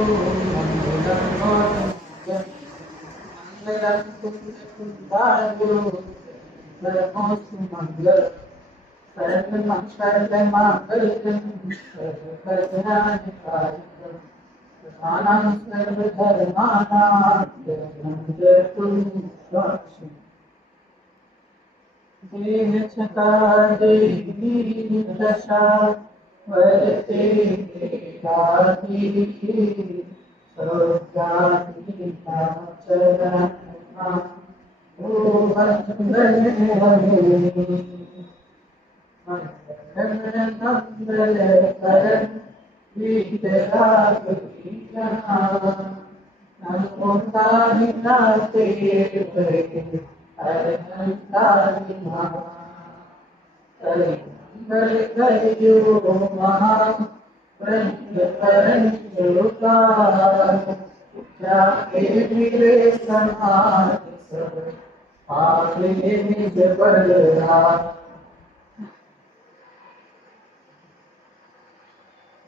दशा वरते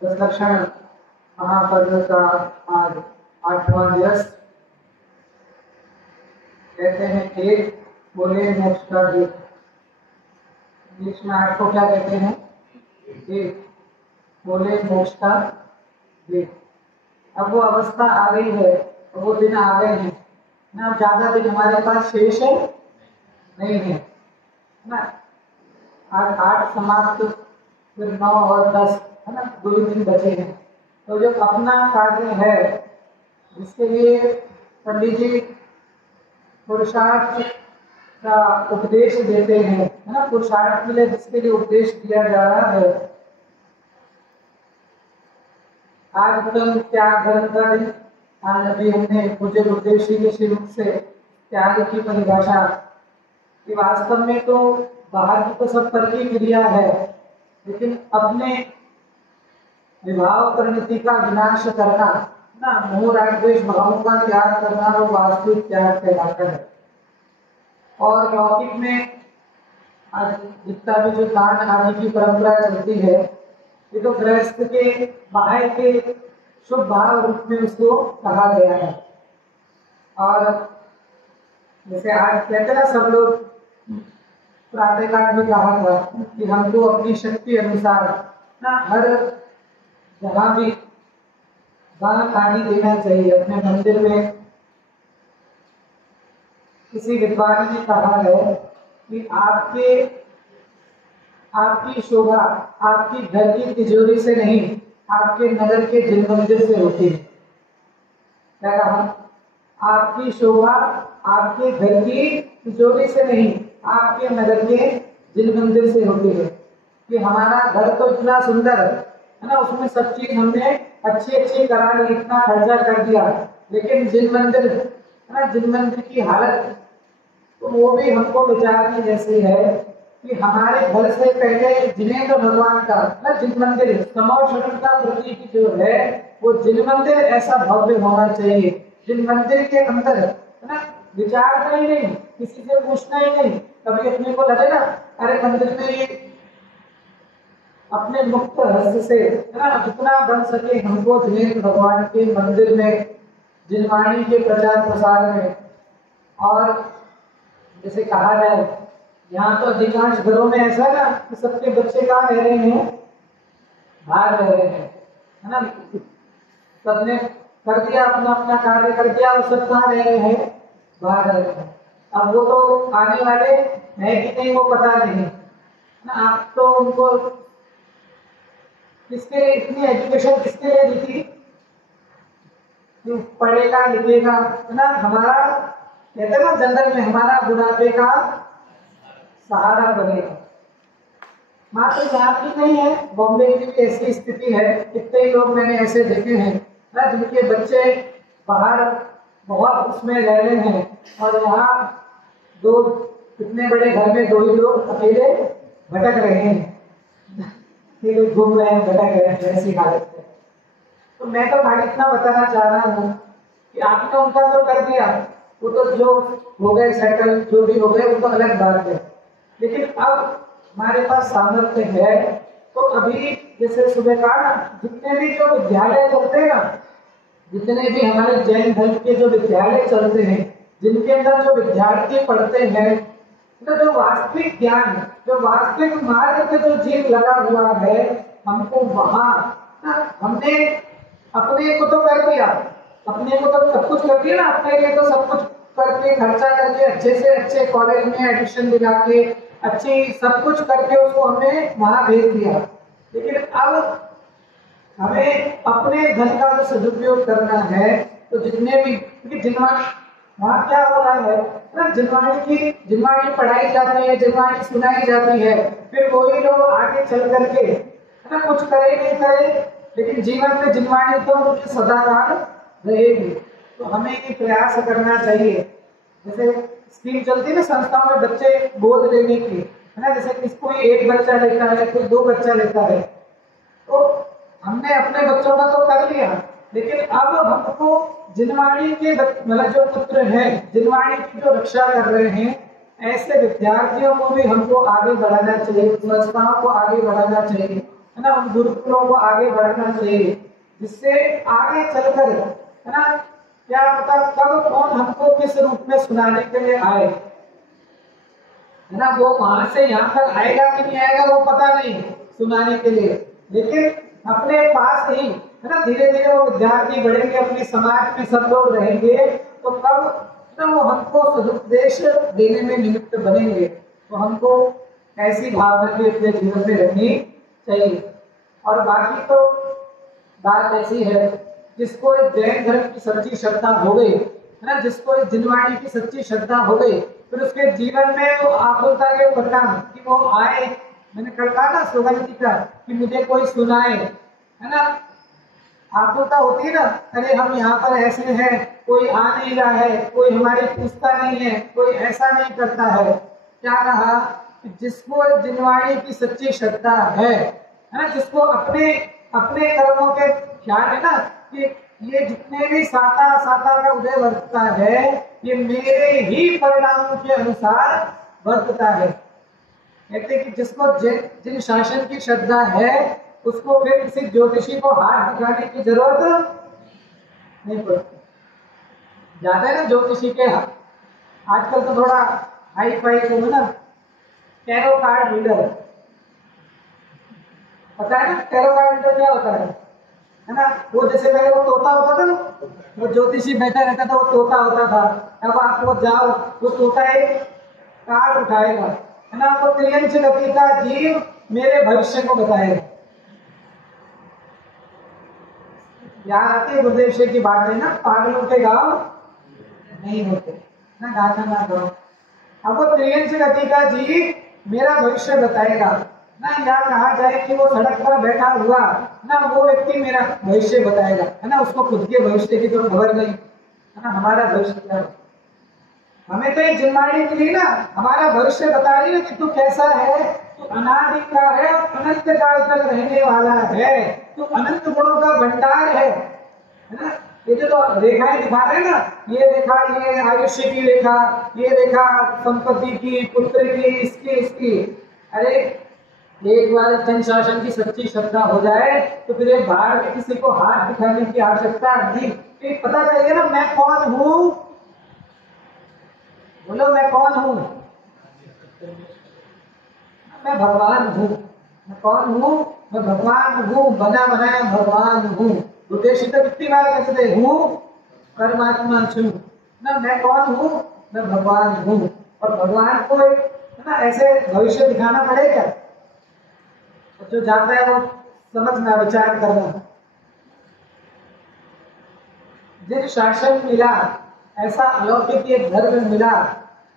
दशलक्षण महापर्व का आज 8वां दिवस। कहते हैं एक बोले मोक्ष का गीत। इंग्लिश में 8 को क्या कहते हैं? एक बोले मोक्ष का गीत। अब वो अवस्था आ गई है, वो दिन आ गए हैं ना। ज्यादा दिन हमारे पास शेष है नहीं है ना। आज 8 समाप्त, फिर 9 और 10 है ना, 2 दिन बचे हैं। तो जो अपना कार्य है जिसके लिए पंडित जी पुरुषार्थ का उपदेश देते हैं, है ना, पुरुषार्थ के लिए जिसके लिए उपदेश दिया जा रहा है। आज उत्तम त्याग धर्म का दिन। आज अभी हमने पूज्य गुरुदेव श्री के श्री मुख से त्याग की परिभाषा कि वास्तव में तो बाहर की तो सब पर की क्रिया है, लेकिन अपने विभाव परिणति का विनाश करना ना, मोह राग द्वेष भावों का त्याग करना, वो वास्तविक त्याग कहलाता है। और लौकिक में आज जितना भी जो दान आदि की परंपरा चलती है, ये तो गृहस्थ के बाहर के शुभ भाव रूप में उसको कहा गया है। और जैसे आज कहते ना सब लोग, प्रातःकाल में कहा था कि हमको अपनी शक्ति अनुसार ना हर जहाँ भी दान आदि देना चाहिए। अपने मंदिर में किसी विद्वान ने कहा है कि आपकी शोभा आपकी घर की तिजोरी से नहीं, आपके नगर के जिन मंदिर से होती है। क्या कहा? आपकी शोभा आपके घर की तिजोरी से नहीं, आपके नगर के जिन मंदिर से होती है। कि हमारा घर तो इतना सुंदर है ना, उसमें सब चीज हमने अच्छी करा ली, इतना खर्चा कर दिया, लेकिन जिन मंदिर है ना, जिन मंदिर की हालत तो वो भी हमको विचारने जैसी है कि हमारे घर से पहले जिनेन्द्र भगवान का ना जिन मंदिर समोषण का प्रतीक जो है, वो जिन मंदिर ऐसा भव्य होना चाहिए। जिन मंदिर के अंदर है ना, विचारना ही नहीं, किसी से पूछना ही नहीं। कभी अपने को लगे ना, अरे मंदिर में ये अपने मुक्त हस्त से ना जितना बन सके हमको जिनेन्द्र भगवान के मंदिर में, जिनवाणी के प्रचार प्रसार में। और जैसे कहा जाए, यहाँ तो अधिकांश घरों में ऐसा है ना कि सबके बच्चे कहाँ रह रहे हैं? बाहर रह रहे हैं, है ना। सबने कर दिया अपना अपना कार्य कर दिया, और सब कहाँ रह रहे हैं? बाहर रह रहे हैं। अब वो तो आने वाले है कि नहीं वो पता नहीं ना। आप तो उनको किसके लिए इतनी एजुकेशन किसके लिए दी थी? पढ़ेगा लिखेगा है ना, हमारा कहते हैं ना जंगल में हमारा बुढ़ापे का सहारा बनेगा। मात्र यहाँ की नहीं है, बॉम्बे की भी ऐसी स्थिति है। कितने लोग मैंने ऐसे देखे हैं ना जिनके बच्चे बाहर बहुत उसमें रह रहे हैं, और यहाँ दो कितने बड़े घर में 2 ही लोग अकेले भटक रहे हैं, घूम रहे हैं, भटक रहे हैं, ऐसी हालत है। तो मैं तो खाली इतना बताना चाह रहा हूँ कि आपने उनका तो कर दिया, वो तो जो हो गए सेटल, जो भी हो गए वो तो अलग बात है। लेकिन अब हमारे पास सामर्थ्य है, तो अभी जैसे सुबह कहा ना, जितने भी जो विद्यालय चलते हैं ना, जितने भी हमारे जैन धर्म के जो विद्यालय चलते हैं, जिनके अंदर जो विद्यार्थी पढ़ते हैं, तो जो वास्तविक ज्ञान, जो वास्तविक मार्ग पे जो जीव लगा हुआ है, हमको वहां हमने अपने को तो कर दिया, अपने को तो सब कुछ कर दिया ना, अपने लिए तो सब कुछ करके खर्चा करके अच्छे से अच्छे कॉलेज में एडमिशन दिला के अच्छी सब कुछ करके उसको हमने वहां भेज दिया। लेकिन अब हमें अपने धन का जो सदुपयोग करना है, तो जितने भी जिनवाणी, वहाँ क्या हो रहा है ना, जिनवाणी पढ़ाई जाती है, जिनवाणी सुनाई जाती है, फिर वही लोग आगे चल करके है ना कुछ करे नहीं करे, लेकिन जीवन में जिनवाणी तो उनकी सदाकाल रहेगी। तो हमें ये प्रयास करना चाहिए, जैसे स्कीम चलती है ना संस्थाओं में बच्चे गोद लेने की, है ना, जैसे कोई एक बच्चा लेता है, कोई 2 बच्चा लेता है, तो हमने अपने बच्चों का तो कर लिया, लेकिन अब हमको जिनवाणी के मतलब जो पुत्र हैं, जिनवाणी की जो रक्षा कर रहे हैं, ऐसे विद्यार्थियों को भी हमको आगे बढ़ाना चाहिए, संस्थाओं को आगे बढ़ाना चाहिए, है ना, उन गुरुकुलों को आगे बढ़ाना चाहिए, जिससे आगे चलकर है ना क्या पता कब कौन हमको किस रूप में सुनाने के लिए आए, है ना, वो वहां से यहाँ तक आएगा कि नहीं आएगा वो पता नहीं सुनाने के लिए, लेकिन अपने पास ही है ना धीरे धीरे वो विद्यार्थी बढ़ेंगे, अपने समाज में सब लोग रहेंगे, तो तब ना वो हमको सदुपदेश देने में निमित्त बनेंगे। तो हमको ऐसी भावना भी अपने जीवन में रखनी चाहिए। और बाकी तो बात ऐसी है, जिसको जैन धर्म की सच्ची श्रद्धा हो गई है ना, जिसको जिनवाणी की सच्ची श्रद्धा हो गई, फिर उसके जीवन में वो आकुलता के परिणाम कि वो आए, मैंने कल कहा ना स्लोगन जी का कि मुझे कोई सुनाए, है ना, आकुलता होती है ना, अरे हम यहाँ पर ऐसे हैं, कोई आ नहीं रहा है, कोई हमारी पूछता नहीं है, कोई ऐसा नहीं करता है। क्या कहा कि जिसको जिनवाणी की सच्ची श्रद्धा है ना, जिसको अपने अपने कर्मों के ख्याल है ना कि ये जितने भी साता साता का उदय वर्तता है, ये मेरे ही परिणामों के अनुसार वर्तता है। कहते कि जिसको जिन शासन की श्रद्धा है, उसको फिर किसी ज्योतिषी को हाथ दिखाने की जरूरत नहीं पड़ती। ज्यादा है ना ज्योतिषी के हाथ, आजकल तो थोड़ा हाई फाई जो है ना टैरो कार्ड रीडर, पता है ना टैरो कार्ड रीडर क्या होता है ना, वो जैसे पहले वो तोता होता था ना, वो ज्योतिषी बैठा रहता था, वो तोता होता था। अब आप वो जाओ, वो तोता एक कार्ड उठाएगा, है ना, तो त्रियंश गति का जीव मेरे भविष्य को बताएगा। याद आती है गुरुदेव शेख की बात है ना, पागलों के गांव नहीं होते ना, गाना ना करो। अब वो त्रियंश गति का जीव मेरा भविष्य बताएगा ना, या कहा जाए कि वो सड़क पर बैठा हुआ ना, वो व्यक्ति मेरा भविष्य बताएगा, है ना, उसको खुद के भविष्य की तो खबर नहीं, है ना, हमारा भविष्य क्या है। हमें तो ये जिम्मेदारी मिली ना, हमारा भविष्य बता रही है कि तू कैसा है, तू अनादि का है, अनंत काल तक रहने वाला है, तू अनंत गुणों का भंडार है ना। ये जो तो रेखाएं दिखा रहे हैं ना, ये रेखा, ये आयुष्य की रेखा, ये रेखा संपत्ति की, पुत्र की, इसकी इसकी, अरे एक बार जन शासन की सच्ची श्रद्धा हो जाए तो फिर एक बाहर में किसी को हाथ दिखाने की आवश्यकता नहीं। तो पता चाहिए ना मैं कौन हूँ, बोलो मैं कौन हूँ, मैं भगवान हूँ। मैं कौन हूँ, मैं भगवान हूँ, बना बनाया भगवान हूँ। उद्देश्य तो कितनी बार कहते हूँ परमात्मा छू ना, मैं कौन हूँ, मैं भगवान हूँ। और भगवान को है ना ऐसे भविष्य दिखाना पड़ेगा, जो जाता है वो समझना, विचार करना। जिन शासन मिला, ऐसा अलौकिक एक धर्म मिला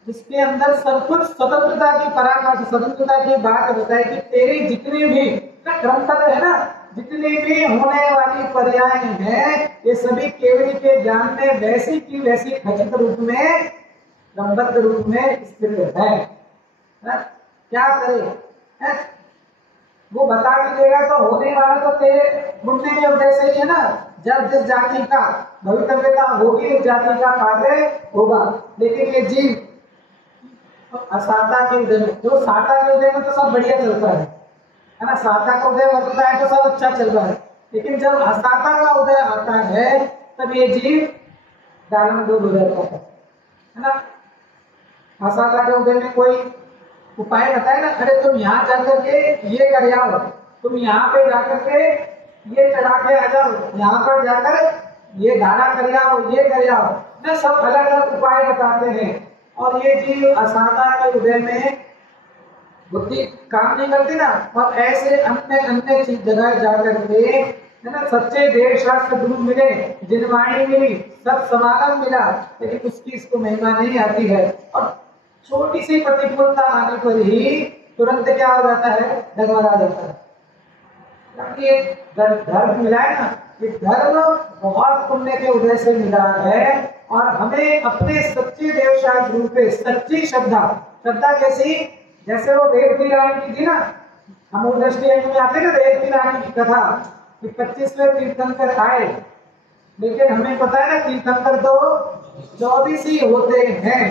जिसके अंदर सब कुछ स्वतंत्रता की पराकाष्ठा, स्वतंत्रता की बात बताई कि तेरी जितनी भी क्रम तक है ना, जितनी भी होने वाली पर्याय हैं, ये सभी केवल के ज्ञान में वैसी की वैसी खचित रूप में, क्रमबद्ध रूप में स्थित है। क्या करे है? वो बता के देगा तो होने वाला तो तेरे मुंडे के उद्देश्य ही है ना। जब जिस जाति का भवितव्यता होगी, उस जाति का कार्य होगा। लेकिन ये जीव साता के उदय में, जो साता के उदय में तो सब बढ़िया चलता है ना, साता का उदय होता है तो सब अच्छा चल रहा है। लेकिन जब असाता का उदय आता है तब ये जीव दानव हो जाता है ना। असाधा के उदय में कोई उपाय बताए ना, अरे तुम यहाँ जाकर के ये कर आओ, तुम यहाँ पे जाकर के ये चढ़ा के आ जाओ, यहाँ पर जाकर ये धारा कर आओ, ये कर आओ ना, सब अलग अलग उपाय बताते हैं। और ये जीव असाधा के उदय में बुद्धि काम नहीं करती ना, और ऐसे अन्य अन्य चीज जगह जाकर के है ना, सच्चे देव शास्त्र गुरु मिले, जिनवाणी मिली, सब समागम मिला, लेकिन उसकी इसको महिमा नहीं आती है। और छोटी सी प्रतिकूलता आने पर ही तुरंत क्या हो जाता है, डगमगा जाता है। ये धर्म मिला है ना, ये धर्म बहुत पुण्य के उदय से मिला है। और हमें अपने सच्चे देव शास्त्र गुरु पे सच्ची श्रद्धा, श्रद्धा कैसी, जैसे वो देवकी रानी की थी ना, हम दृष्टि में आते ना देवकी रानी की कथा कि 25वें तीर्थंकर आए, लेकिन हमें पता है ना तीर्थंकर तो 24 ही होते हैं।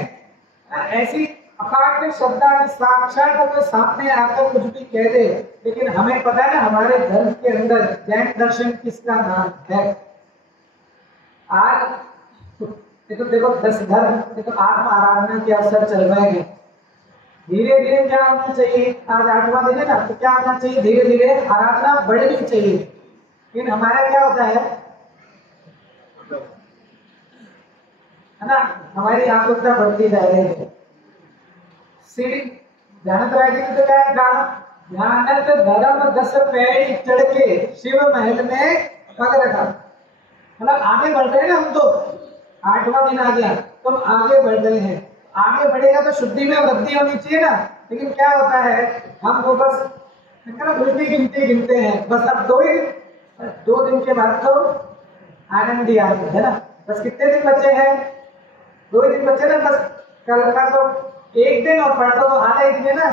ऐसी अकाट्य श्रद्धा की साक्षात अगर सामने आकर कुछ भी कह दे, लेकिन हमें पता है ना हमारे धर्म के अंदर जैन दर्शन किसका नाम है। आज देखो 10 धर्म, देखो आत्म आराधना के अवसर चल रहे हैं। धीरे धीरे क्या होना चाहिए, आज 8वां दिन है ना, तो क्या होना चाहिए, धीरे धीरे आराधना बढ़नी चाहिए। लेकिन हमारा क्या होता है ना, हमारी आत्मकता बढ़ती जा रही है। सीढ़ी ध्यान तो क्या कहा, ध्यानत धर्म 10 पैड़ी चढ़ के शिव महल में पग रखा। मतलब आगे बढ़ रहे हैं ना हम, तो 8वां दिन आ गया तो हम आगे बढ़ रहे हैं। आगे बढ़ेगा तो शुद्धि में वृद्धि होनी चाहिए ना, लेकिन क्या होता है हम वो बस वृद्धि गिनते हैं, बस अब 2 दिन के बाद तो आनंद ही आनंद है ना। बस कितने दिन बचे हैं, 2 दिन बचे ना, बस कल का तो 1 दिन और परसों तो आधा ही दिन है ना,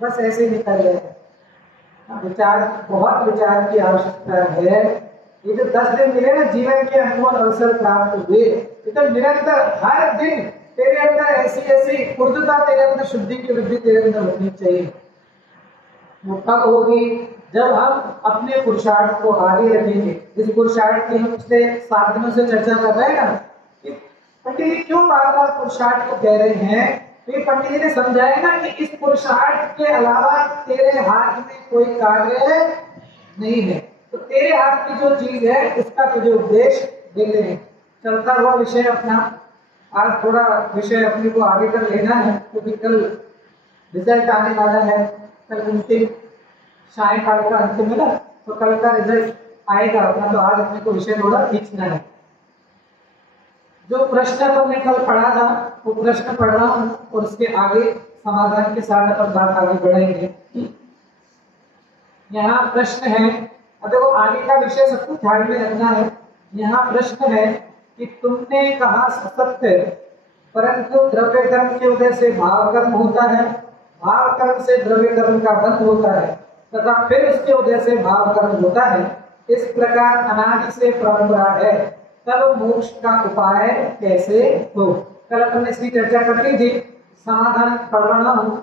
बस ऐसे ही निकल गए। विचार, बहुत विचार की आवश्यकता है। ये जो 10 दिन मिले ना, जीवन के अनमोल अवसर प्राप्त हुए, तो निरंतर हर दिन तेरे अंदर ऐसी ऐसी ऊर्धता, तेरे अंदर शुद्धि की वृद्धि तेरे अंदर होनी चाहिए। वो कब होगी, जब हम अपने पुरुषार्थ को आगे रखेंगे। इस पुरुषार्थ की हम पिछले 7 दिनों से चर्चा कर रहे हैं ना, पंडित जी क्यों बार बार पुरुषार्थ को कह रहे हैं। तो ये पंडित जी ने समझाया ना कि इस पुरुषार्थ के अलावा तेरे हाथ में कोई कार्य नहीं है, तो तेरे हाथ की जो चीज है उसका तुझे उपदेश देते हैं। चलता हुआ विषय अपना, आज थोड़ा विषय अपने को आगे कर लेना है, क्योंकि कल रिजल्ट आने वाला है। कल अंतिम सायकाल का अंतिम है ना, तो कल का रिजल्ट आएगा अपना, तो आज अपने को विषय थोड़ा खींचना है। जो प्रश्न हमने कल पढ़ा था वो प्रश्न पढ़ रहा हूँ, और उसके आगे समाधान के साथ अपन बात आगे बढ़ाएंगे। यहाँ प्रश्न है, अब देखो आगे का विषय सबको ध्यान में रखना है। यहाँ प्रश्न है कि तुमने कहा सत्य, परंतु द्रव्य कर्म के उदय से भाव कर्म होता है, भाव कर्म से द्रव्य कर्म का बंध होता है, तथा फिर उसके उदय से भाव कर्म होता है। इस प्रकार अनादि से परंपरा है, तब मोक्ष का उपाय कैसे हो। कल अपन ने इसकी चर्चा कर ली थी, समाधान पढ़ रहा हूँ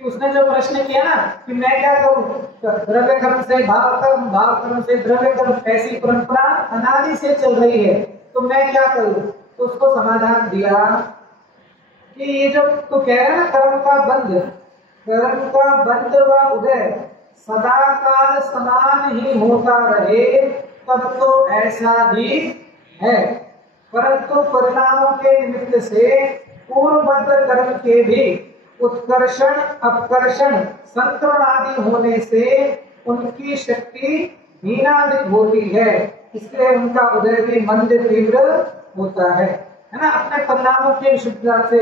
कि उसने जो प्रश्न किया ना कि मैं क्या करूं, द्रव्य कर्म से भाव कर्म, भाव कर्म से द्रव्य कर्म, ऐसी परंपरा अनादि से चल रही है, तो मैं क्या करूं। तो उसको समाधान दिया कि ये जो तो कह रहा है ना कर्म का बंध व उदय सदा काल समान ही होता रहे, तब तो ऐसा भी है, परंतु परिणामों के निमित्त से पूर्वबद्ध कर्म के भी उत्कर्षण अपकर्षण संक्रमण आदि होने से उनकी शक्ति हीनाधिक होती है, इसलिए उनका उदय भी मंद तीव्र होता है ना। अपने परिणामों की विशुद्धता से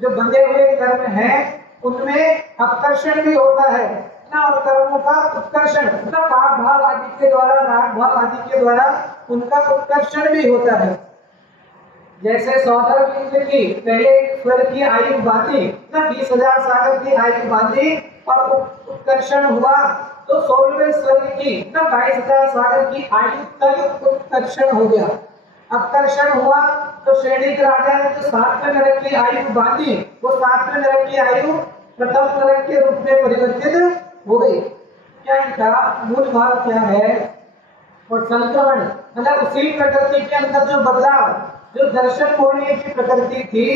जो बंधे हुए कर्म हैं उनमें अपकर्षण भी होता है ना, और कर्मों का उत्कर्षण ना, पाप भाव आदि के द्वारा, राग भाव आदि के द्वारा उनका उत्कर्षण भी होता है। जैसे सौंदर्य की पहले स्वर्ग की आयु बांधी ना, 20,000 सागर की आयु बांधी और उत्कर्षण हुआ, तो 16वें स्वर्ग की ना 22,000 सागर की आयु तक उत्कर्षण हो गया। अपकर्षण हुआ तो श्रेणी के राजा ने जो 7वें नरक की आयु बांधी, वो 7वें नरक की आयु प्रथम नरक के रूप में परिवर्तित हो गई। क्या इनका मूल भाव क्या है और संक्रमण मतलब उसी प्रकृति के अंदर जो बदलाव, जो दर्शन मोहिनी की प्रकृति थी,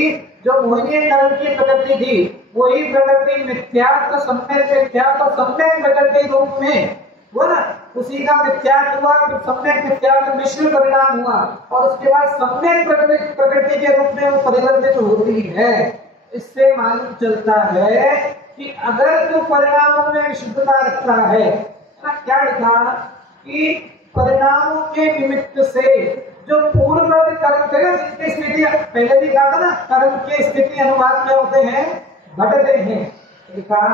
जो मोहिनी कर्म की प्रकृति थी, वही प्रकृति मिथ्यात्व सम्यक मिथ्यात्व सम्यक प्रकृति रूप में वो ना, उसी का मिथ्यात्व हुआ, फिर सम्यक मिथ्यात्व मिश्र परिणाम हुआ और उसके बाद सम्यक प्रकृति के रूप में वो परिवर्तित होती है। इससे मालूम चलता है कि अगर तू परिणामों में विशुद्धता रखता है ना, क्या लिखा कि परिणामों के निमित्त से जो पूर्ववत कर्म थे ना, जिनकी स्थिति पहले भी कहा था ना, कर्म के स्थिति अनुवाद क्या होते हैं, घटते हैं। लिखा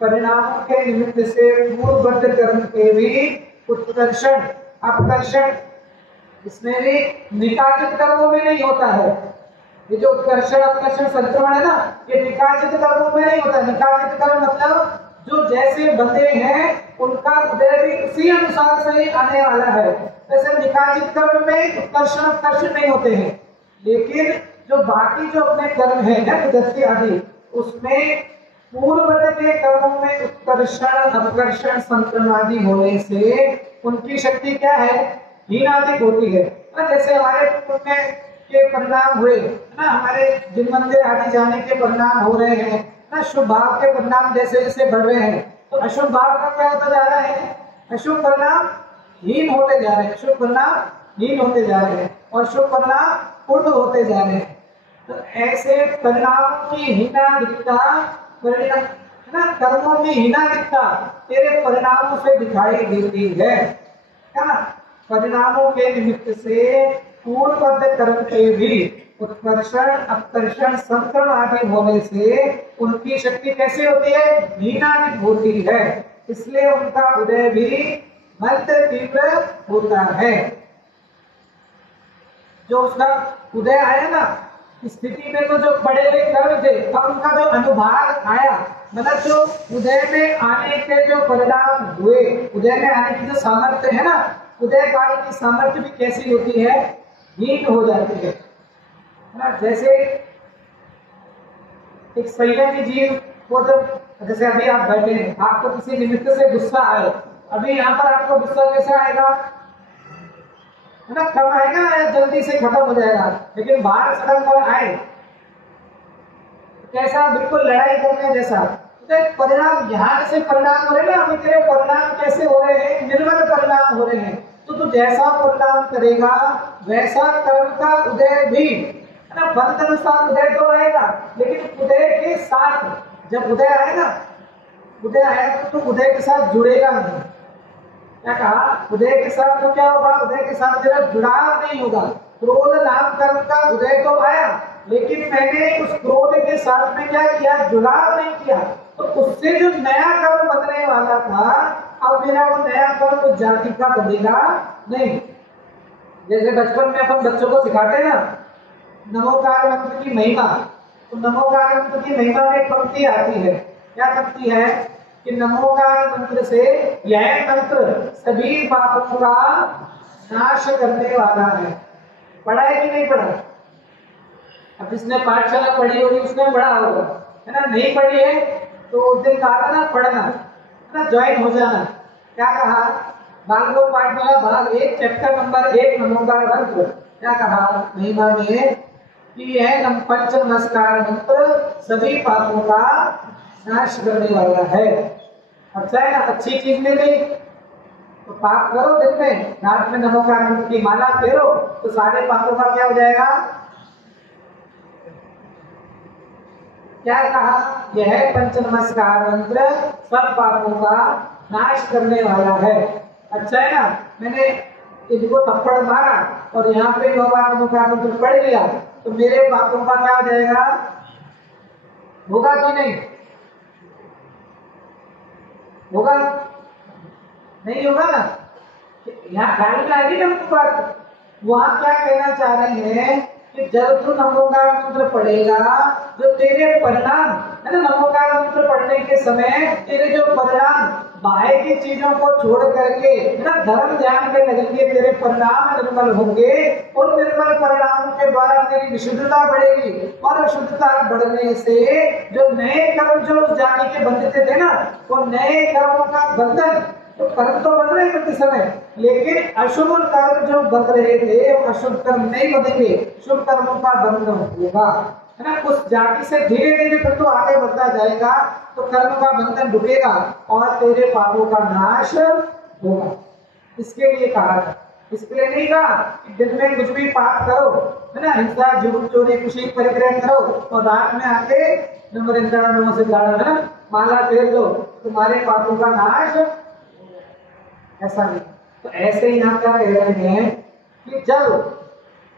परिणामों के निमित्त से पूर्ववत कर्म के भी उत्कर्षण अपकर्षण, इसमें भी निकाचित कर्मों में नहीं होता है। ये जो उत्कर्षण अपकर्षण संक्रमण है ना, ये निकाचित कर्मों में नहीं होता। निकाचित कर्म मतलब जो जैसे बंधे हैं उनका उदय भी उसी अनुसार से ही आने वाला है। वैसे निकाचित कर्म में उत्कर्षण अपकर्षण नहीं होते हैं, लेकिन जो बाकी जो अपने कर्म है विदत्ति आदि, उसमें पूर्ववत के कर्मों में उत्कर्षण अपकर्षण संक्रमण आदि होने से उनकी शक्ति क्या है, हीनाधिक होती है। जैसे हमारे पुण्य के परिणाम हुए ना, हमारे जिन मंदिर आदि जाने के परिणाम हो रहे हैं ना, शुभ भाव के परिणाम जैसे जैसे बढ़ रहे हैं, तो अशुभ भाव का क्या होता जा रहा है, अशुभ परिणाम हीन होते जा रहे हैं, शुभ परिणाम हीन होते जा रहे हैं और शुभ परिणाम पूर्ण होते जा रहे हैं। तो ऐसे परिणामों की हीनाधिकता, परिणाम ना कर्मों की हीनाधिकता तेरे परिणामों से दिखाई देती है ना। परिणामों के निमित्त से पूर्ववत कर्म के भी उत्कर्षण अपकर्षण संक्रमण आदि होने से उनकी शक्ति कैसे होती है, हीनाधिक होती है। इसलिए उनका उदय भी मध्य तीव्र होता है। जो उसका उदय आया ना, स्थिति में तो जो बड़े हुए कर्म थे, अब उनका जो अनुभाग आया, मतलब जो उदय में आने के जो परिणाम हुए, उदय में आने की जो सामर्थ्य है ना, उदय काल की सामर्थ्य भी कैसी होती है, हीन हो जाती है ना। जैसे एक संयमी जीव को जब, जैसे अभी आप बैठे हैं, आपको किसी निमित्त से गुस्सा आए, अभी यहाँ पर आपको गुस्सा कैसे आएगा, है ना, कम आएगा या जल्दी से खत्म हो जाएगा। लेकिन बाहर सड़क पर आए कैसा, बिल्कुल लड़ाई करने जैसा। तो परिणाम यहाँ से परिणाम हो रहे हैं ना, अभी तेरे परिणाम कैसे हो रहे हैं, निर्मल परिणाम हो रहे हैं। तो तू जैसा परिणाम करेगा वैसा कर्म का उदय भी, है ना, बंध अनुसार उदय तो आएगा, लेकिन उदय के साथ जब उदय आएगा, उदय आएगा तो तू उदय के साथ जुड़ेगा नहीं। क्या कहा, उदय के साथ तो क्या होगा, उदय के साथ तेरा जुड़ाव नहीं होगा। क्रोध नाम कर्म का उदय तो आया, लेकिन मैंने उस क्रोध के साथ में क्या किया, जुड़ाव नहीं किया, तो उससे जो नया कर्म बनने वाला था, अब मेरा वो नया कर्म उस जाति का बनेगा नहीं। जैसे बचपन में अपन बच्चों को सिखाते हैं ना नमोकार मंत्र की महिमा, तो नमोकार मंत्र की महिमा में एक पंक्ति आती है, क्या पंक्ति है कि नमोकार मंत्र से यह मंत्र सभी पापों का नाश करने वाला है। पढ़ा है कि नहीं पढ़ा? अब जिसने पाठशाला पढ़ी होगी उसने पढ़ा होगा, है ना। नहीं पढ़ी है तो उस दिन कहा था ना पढ़ना, है ना, ज्वाइन हो जाना। क्या कहा, भागवत पाठशाला भाग 1 चैप्टर नंबर 1 नमोकार मंत्र, क्या कहा महिमा में कि यह पंच नमस्कार मंत्र सभी पापों का नाश करने वाला है। अच्छा है ना, अच्छी चीज मिल गई तो पाप करो, दिन में रात में नमोकार मंत्र की माला फेरो तो सारे पापों का क्या हो जाएगा। क्या कहा, यह पंच नमस्कार मंत्र सब पापों का नाश करने वाला है। अच्छा है ना, मैंने इनको थप्पड़ मारा और यहाँ पे 9 बार नमोकार मंत्र पढ़ लिया तो मेरे पापों का क्या हो जाएगा, होगा कि नहीं होगा, नहीं होगा ना। यहाँ ख्याल में आएगी ना बात, वहां क्या कहना चाह रहे हैं कि जब तू नमोकार मंत्र पढ़ेगा, जो तेरे परिणाम है ना, नमोकार मंत्र पढ़ने के समय तेरे जो परिणाम बाहर की चीजों को छोड़ करके, है ना, धर्म ध्यान में लगेंगे, तेरे परिणाम निर्मल होंगे। उन निर्मल परिणामों के द्वारा तेरी विशुद्धता बढ़ेगी और विशुद्धता बढ़ने से जो नए कर्म जो उस जाति के बंधते थे ना, वो नए कर्मों का बंधन तो कर्म तो बन रहे प्रति समय, लेकिन अशुभ कर्म जो बन रहे थे वो अशुभ कर्म नहीं बनेंगे, शुभ कर्मों का बंधन होगा, है ना। उस जाति से धीरे धीरे फिर तो आगे बढ़ता जाएगा, तो कर्म का बंधन रुकेगा और तेरे पापों का नाश होगा। इसके लिए कहा था, इसके लिए नहीं कहा कि दिन में कुछ भी पाप करो, है ना, हिंसा झूठ चोरी खुशी परिग्रह करो और रात में आके नमरिंदा नमो सिद्धार्थ, है ना, माला फेर दो तुम्हारे पापों का नाश, ऐसा नहीं। तो ऐसे ही यहाँ क्या कह रहे हैं कि जब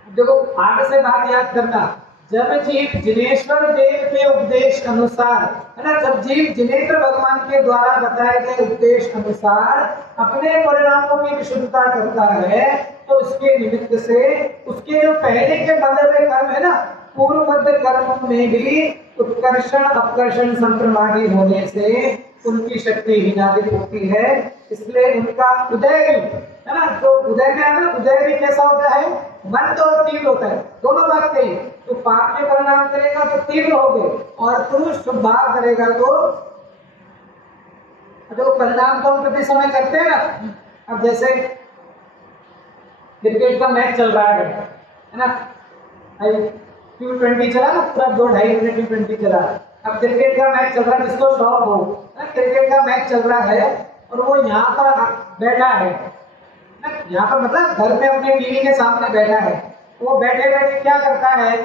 देखो आगे से बात याद करना, जब जीव जिनेश्वर देव के उपदेश अनुसार, है ना, जब जीव जिनेन्द्र भगवान के द्वारा बताए गए उपदेश अनुसार अपने परिणामों की विशुद्धता करता है, तो उसके निमित्त से उसके जो पहले के बंधे हुए कर्म है ना, पूर्वबद्ध कर्म में भी उत्कर्षण अपकर्षण संप्रमादी होने से उनकी शक्ति हीनादित होती है, इसलिए उनका उदय भी, है ना, तो उदय में है, उदय भी कैसा होता है, मंद और तीव्र होता है, दोनों बात कही। तो पाप में परिणाम करेगा तो तीव्र हो गए, और पुरुष शुभ भाव करेगा तो परिणाम तो हम प्रति समय करते हैं ना। अब जैसे क्रिकेट का मैच चल रहा है ना, T20 चला ना, पूरा 2-2.5 मिनट T20 चला। अब क्रिकेट का मैच चल रहा है, जिसको शौक हो, क्रिकेट का मैच चल रहा है और वो यहाँ पर बैठा है, यहाँ पर मतलब घर में अपने टीवी के सामने बैठा है, वो बैठे बैठे क्या करता है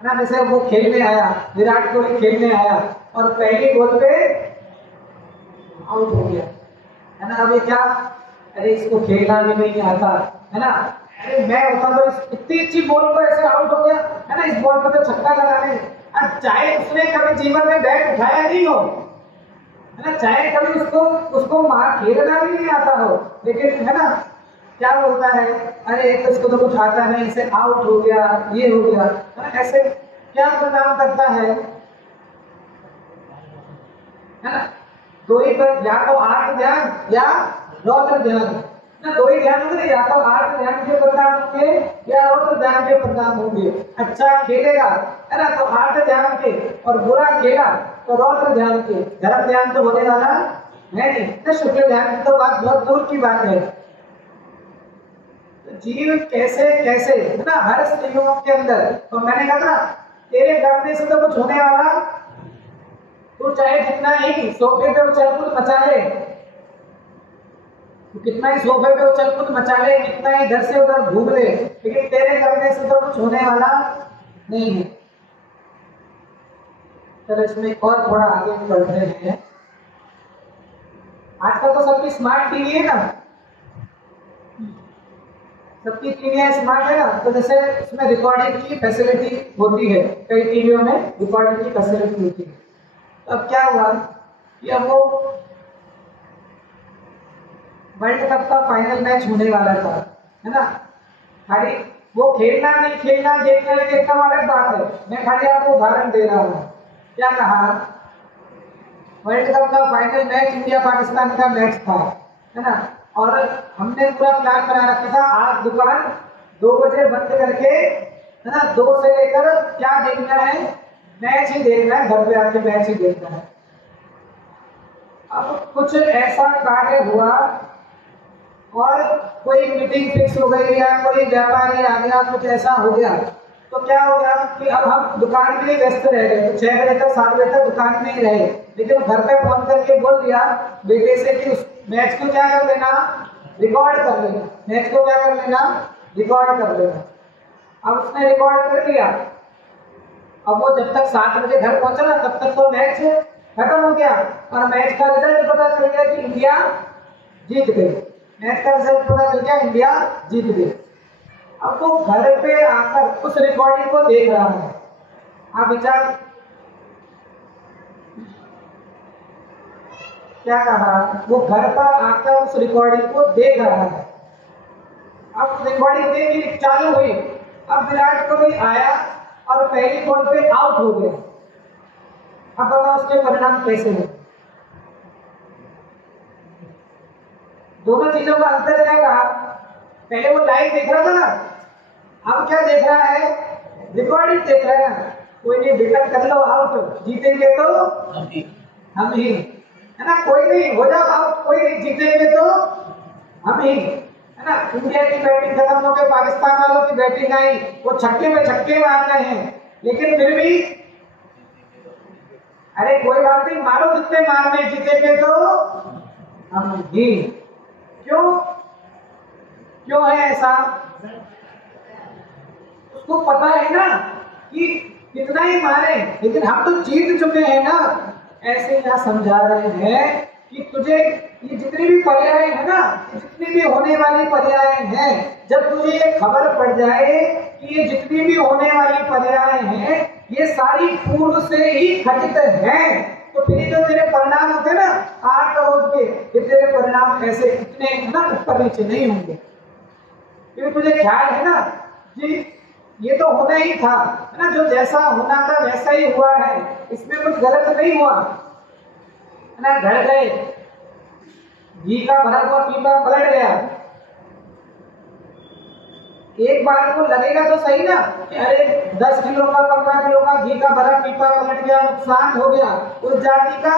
ना, जैसे वो खेलने आया, विराट कोहली खेलने आया और पहली बॉल पे आउट हो गया, है ना। अब ये क्या, अरे इसको खेलना भी नहीं आता, है ना, अरे मैं होता तो इतनी अच्छी बॉल को ऐसे आउट हो गया, है ना, इस बॉल पर तो छक्का लगाने, चाहे उसने कभी जीवन में बैट उठाया नहीं हो, है ना, चाहे कभी उसको मार खेलना भी नहीं आता हो, लेकिन है ना क्या बोलता है, अरे तो इसको तो कुछ आता नहीं, इसे आउट हो गया, ये हो गया, है ना, ऐसे क्या परिणाम करता है ना। दो ही पर, या तो आर्त ध्यान या रौद्र ध्यान, ना दो ही ध्यान होंगे, या तो आर्त ध्यान के परिणाम होंगे या रौद्र ध्यान के परिणाम होंगे। अच्छा खेलेगा, है ना, तो आर्त ध्यान के, और बुरा खेला तो रौद्र ध्यान के, धर्म ध्यान तो होने वाला है नहीं, तो शुक्र ध्यान की तो बात बहुत दूर की बात है। तो जीव कैसे कैसे, है ना, हर संयोग के अंदर, तो मैंने कहा था तेरे करने से तो कुछ होने वाला, तो चाहे जितना ही सोफे पे उछल कूद मचा ले, तो कितना ही सोफे पे उछल कूद मचा ले, कितना ही इधर से उधर घूम ले, लेकिन तेरे करने से तो कुछ होने वाला नहीं है। चलो इसमें और थोड़ा आगे बढ़ रहे हैं। आजकल तो सबकी स्मार्ट टीवी है ना, सबकी टीवियां स्मार्ट है ना, तो जैसे इसमें रिकॉर्डिंग की फैसिलिटी होती है, कई टीवियों में रिकॉर्डिंग की फैसिलिटी होती है। तो अब क्या हुआ कि अब वो वर्ल्ड कप का फाइनल मैच होने वाला था, है ना, खाली वो खेलना नहीं खेलना देखने लगे एकदम अलग बात है, मैं खाली आपको उदाहरण दे रहा हूँ। क्या कहा, वर्ल्ड कप का फाइनल मैच इंडिया पाकिस्तान का मैच था, है ना, और हमने पूरा प्लान बना रखा था, आज दुकान 2 बजे बंद करके, है ना, 2 से लेकर क्या देखना है, मैच ही देखना है, घर पे आके मैच ही देखना है। अब कुछ ऐसा कार्य हुआ और कोई मीटिंग फिक्स हो गई या कोई व्यापारी आ गया, कुछ ऐसा हो गया, तो क्या हो गया कि अब हम दुकान के लिए व्यस्त रह गए, तो 6 बजे तक 7 बजे तक दुकान में ही रहे, लेकिन घर पे फोन करके बोल दिया बेटे से कि उस मैच को क्या कर लेना, रिकॉर्ड कर लेना, मैच को क्या कर लेना, रिकॉर्ड कर लेना। अब उसने रिकॉर्ड कर लिया, अब वो जब तक 7 बजे घर पहुंचा ना, तब तक तो मैच खत्म हो गया और मैच का रिजल्ट पता चल गया कि इंडिया जीत गई, मैच का रिजल्ट पता चल गया इंडिया जीत गई। अब वो घर पे आकर उस रिकॉर्डिंग को देख रहा है, आप विचार क्या कहा, वो घर पर आकर उस रिकॉर्डिंग को देख रहा है। अब रिकॉर्डिंग देखी चालू हुई, अब विराट कोहली आया और पहली बॉल पे आउट हो गया। अब बताओ उसके परिणाम कैसे हुए, दोनों चीजों का अंतर क्या रहा, पहले वो लाइव देख रहा था ना, अब क्या देख रहा है, रिकॉर्डिंग देख रहा है ना, कोई नहीं बेटा कर लो आउट, जीतेंगे तो हम ही, है ना, कोई नहीं, हो जाओ आउट, कोई नहीं, जीतेंगे तो हम ही, है ना। इंडिया की बैटिंग खत्म हो गई, पाकिस्तान वालों की बैटिंग आई, वो छक्के पे छक्के मार रहे हैं, लेकिन फिर भी अरे कोई बात नहीं, मारो जितने मारने, जीतेंगे तो हम ही। क्यों क्यों है ऐसा? उसको पता है ना कि कितना ही मारे, लेकिन हम तो जीत चुके हैं ना। ऐसे यहाँ समझा रहे हैं कि तुझे ये जितनी भी पर्याय है ना, जितनी भी होने वाली पर्याय हैं, जब तुझे ये खबर पड़ जाए कि ये जितनी भी होने वाली पर्याय हैं ये सारी पूर्व से ही खचित हैं, तो फिर जो तेरे परिणाम होते ना 8 करोड़ के, ये तेरे परिणाम ऐसे इतने ना ऊपर नीचे नहीं होंगे। क्योंकि तुझे ख्याल है ना कि ये तो होना ही था, है ना, जो जैसा होना था वैसा ही हुआ है, इसमें कुछ गलत नहीं हुआ, है ना। घर गए, घी का भरा हुआ पीपा पलट गया, एक बार को लगेगा तो सही ना कि अरे 10 किलो का 15 किलो का घी का भरा पीपा पलट गया, नुकसान हो गया, उस जाति का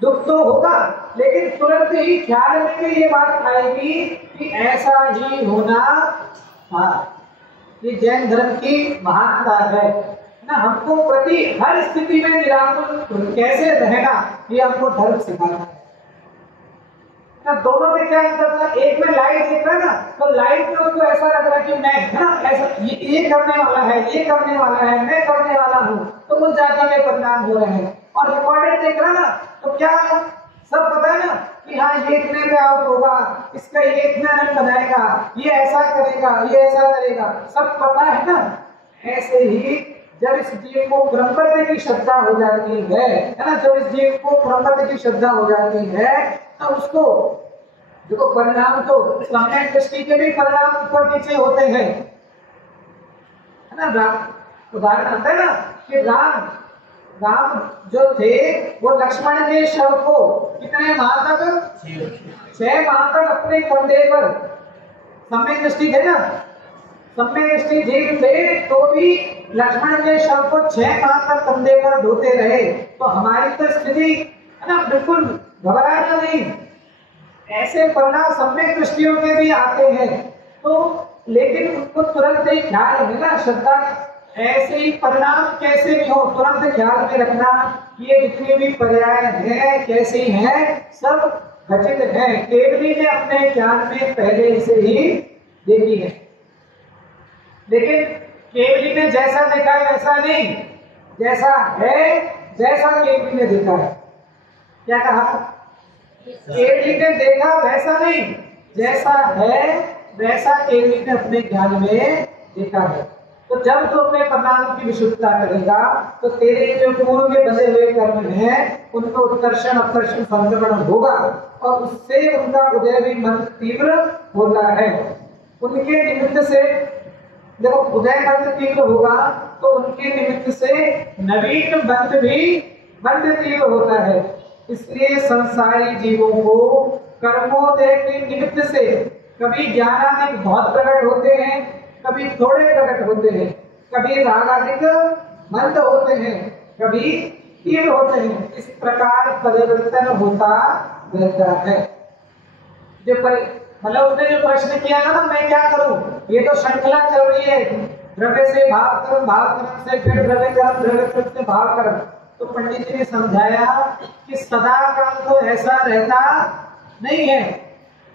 दुख तो होगा, लेकिन तुरंत ही ख्याल में ये बात आएगी कि ऐसा ही होना था। ये जैन धर्म की महानता है ना, हमको प्रति हर स्थिति में निराकुल कैसे रहना ये हमको धर्म सिखाता है ना। दोनों में क्या अंतर था? एक में लाइट देख रहा है ना, तो लाइट में उसको ऐसा लग रहा है कि मैं, है ना, ऐसा ये करने वाला है, ये करने वाला है, मैं करने वाला हूँ, तो उस जाति में परिणाम हो रहे हैं। और रिकॉर्डेड देख रहा ना, तो क्या सब पता है ना कि हाँ ये इतने पे आउट होगा, इसका ये इतना रन बनाएगा, ये ऐसा करेगा, ये ऐसा करेगा, सब पता है ना। ऐसे ही जब इस जीव को ब्रह्मत्व की श्रद्धा हो जाती है ना, जब इस जीव को ब्रह्मत्व की श्रद्धा हो जाती है तो उसको देखो परिणाम तो सम्यक दृष्टि के भी परिणाम ऊपर नीचे होते हैं, है ना। उदाहरण आता है ना कि राम जो थे वो लक्ष्मण के शव को कितने माह तक, 6 माह तक अपने कंधे पर, सम्यक दृष्टि थे ना, सम्यक दृष्टि ठीक थे तो भी लक्ष्मण के शव को 6 माह तक कंधे पर ढोते रहे। तो हमारी तो स्थिति है ना, बिल्कुल घबराना नहीं, ऐसे परिणाम सम्यक दृष्टियों के भी आते हैं, तो लेकिन उनको तुरंत ही ख्याल है ना, श्रद्धा ऐसे ही परिणाम कैसे भी हो तुरंत ख्याल में रखना कि ये जितने भी पर्याय हैं कैसे हैं, सब खचित हैं। केवली ने अपने ज्ञान में पहले से ही देखी है, लेकिन केवली ने जैसा देखा है वैसा नहीं, जैसा है वैसा केवली ने देखा है। क्या कहा? केवली ने देखा वैसा नहीं, जैसा है वैसा केवली ने अपने ज्ञान में देखा है। तो जब तू अपने परिणाम की विशुद्धता करेगा तो तेरे जो पूर्व में बसे हुए कर्म हैं उनको उत्कर्षण अपकर्षण संक्रमण होगा और उससे उनका उदय भी मन तीव्र होता है। उनके निमित्त से देखो उदय बंध तीव्र होगा तो उनके निमित्त से नवीन बंध तीव्र होता है। इसलिए संसारी जीवों को कर्मोदय के निमित्त से कभी ज्ञानादिक बहुत प्रकट होते हैं, कभी थोड़े प्रकट होते हैं, कभी रागादिक मंद होते हैं, कभी तीव्र होते हैं। इस प्रकार परिवर्तन होता रहता है। जो मतलब उसने जो प्रश्न किया था ना मैं क्या करूं, ये तो श्रृंखला चल रही है, द्रव्य से भाव कर्म, भाव कर्म से फिर द्रव्य कर्म, द्रव्य कर्म से भाव कर्म। तो पंडित जी ने समझाया कि सदा काल तो ऐसा रहता नहीं है,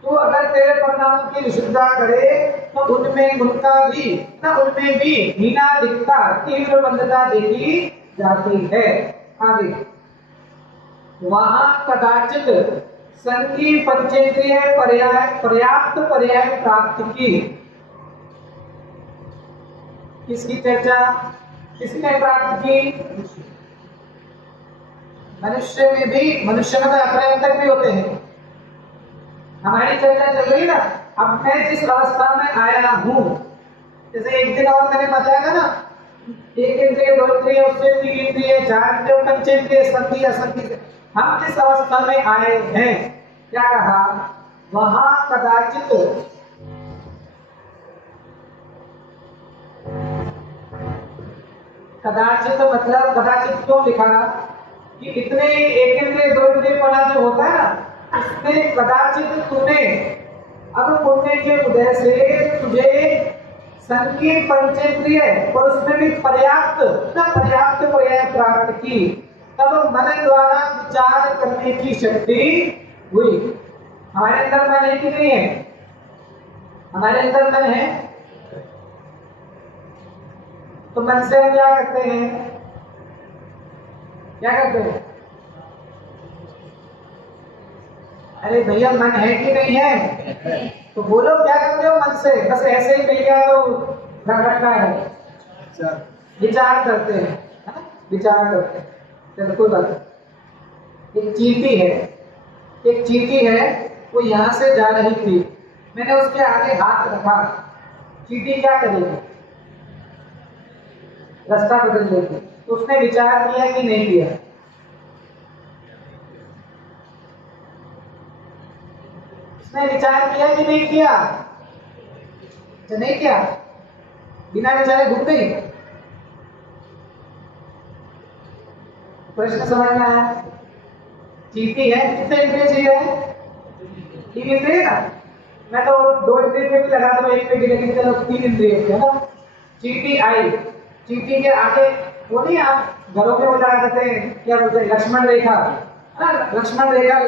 तो अगर तेरे परिणामों की विशुद्धता करे तो उनमें उनका भी ना, उनमें भी हीनादिकता तीव्र मंदता देखी जाती है। आगे वहां कदाचित संगी पंचेंद्रिय पर्याप्त पर्याय प्राप्त की। किसकी चर्चा किसने प्राप्त की? मनुष्य में भी, मनुष्य में तो अपर्याप्तक भी होते हैं। हमारी चर्चा चल रही ना, अब मैं जिस अवस्था में आया हूं, जैसे एक दिन और मैंने बताया था ना, 1 इंद्रिय 2 इंद्रिय उससे 3 इंद्रिय 4 इंद्रिय पंचेंद्रिय संधि असंधि, हम जिस अवस्था में आए हैं क्या कहा? वहां कदाचित मतलब कदाचित क्यों लिखा कि इतने एक इंद्रिय दो इंद्रिय वाला जो होता है ना, उसमें कदाचित तूने अब पुण्य के उदय से तुझे संकीर्ण पंचेंद्रिय और उसमें भी पर्याप्त पर्याय प्राप्त की, तब मन द्वारा विचार करने की शक्ति हुई। हमारे अंदर मन है कि नहीं है? हमारे अंदर मन है। तो मन से हम क्या करते हैं? क्या करते हैं? अरे भैया मन है कि नहीं है? तो बोलो क्या करते हो मन से? बस ऐसे ही भैया तो रख रखा है, विचार करते हैं, है ना? विचार करते हैं। चलो कोई बात नहीं। एक चींटी है, वो यहाँ से जा रही थी, मैंने उसके आगे हाथ रखा, चींटी क्या करेगी? रास्ता बदल देगी। तो उसने विचार किया कि नहीं किया? उसने विचार किया कि नहीं किया? तो नहीं किया, बिना विचारे घूम गई। प्रश्न समझ में आया? चींटी है, कितने इंद्रिय चाहिए? 3 इंद्रिय ना। मैं तो 2 इंद्रिय पे भी लगा दूं, एक पे भी, लेकिन चलो 3 इंद्रिय है ना। चींटी आई, चींटी के आगे वो नहीं, आप घरों में वो लगा देते हैं, क्या बोलते हैं, लक्ष्मण रेखा, लक्ष्मण रेखा।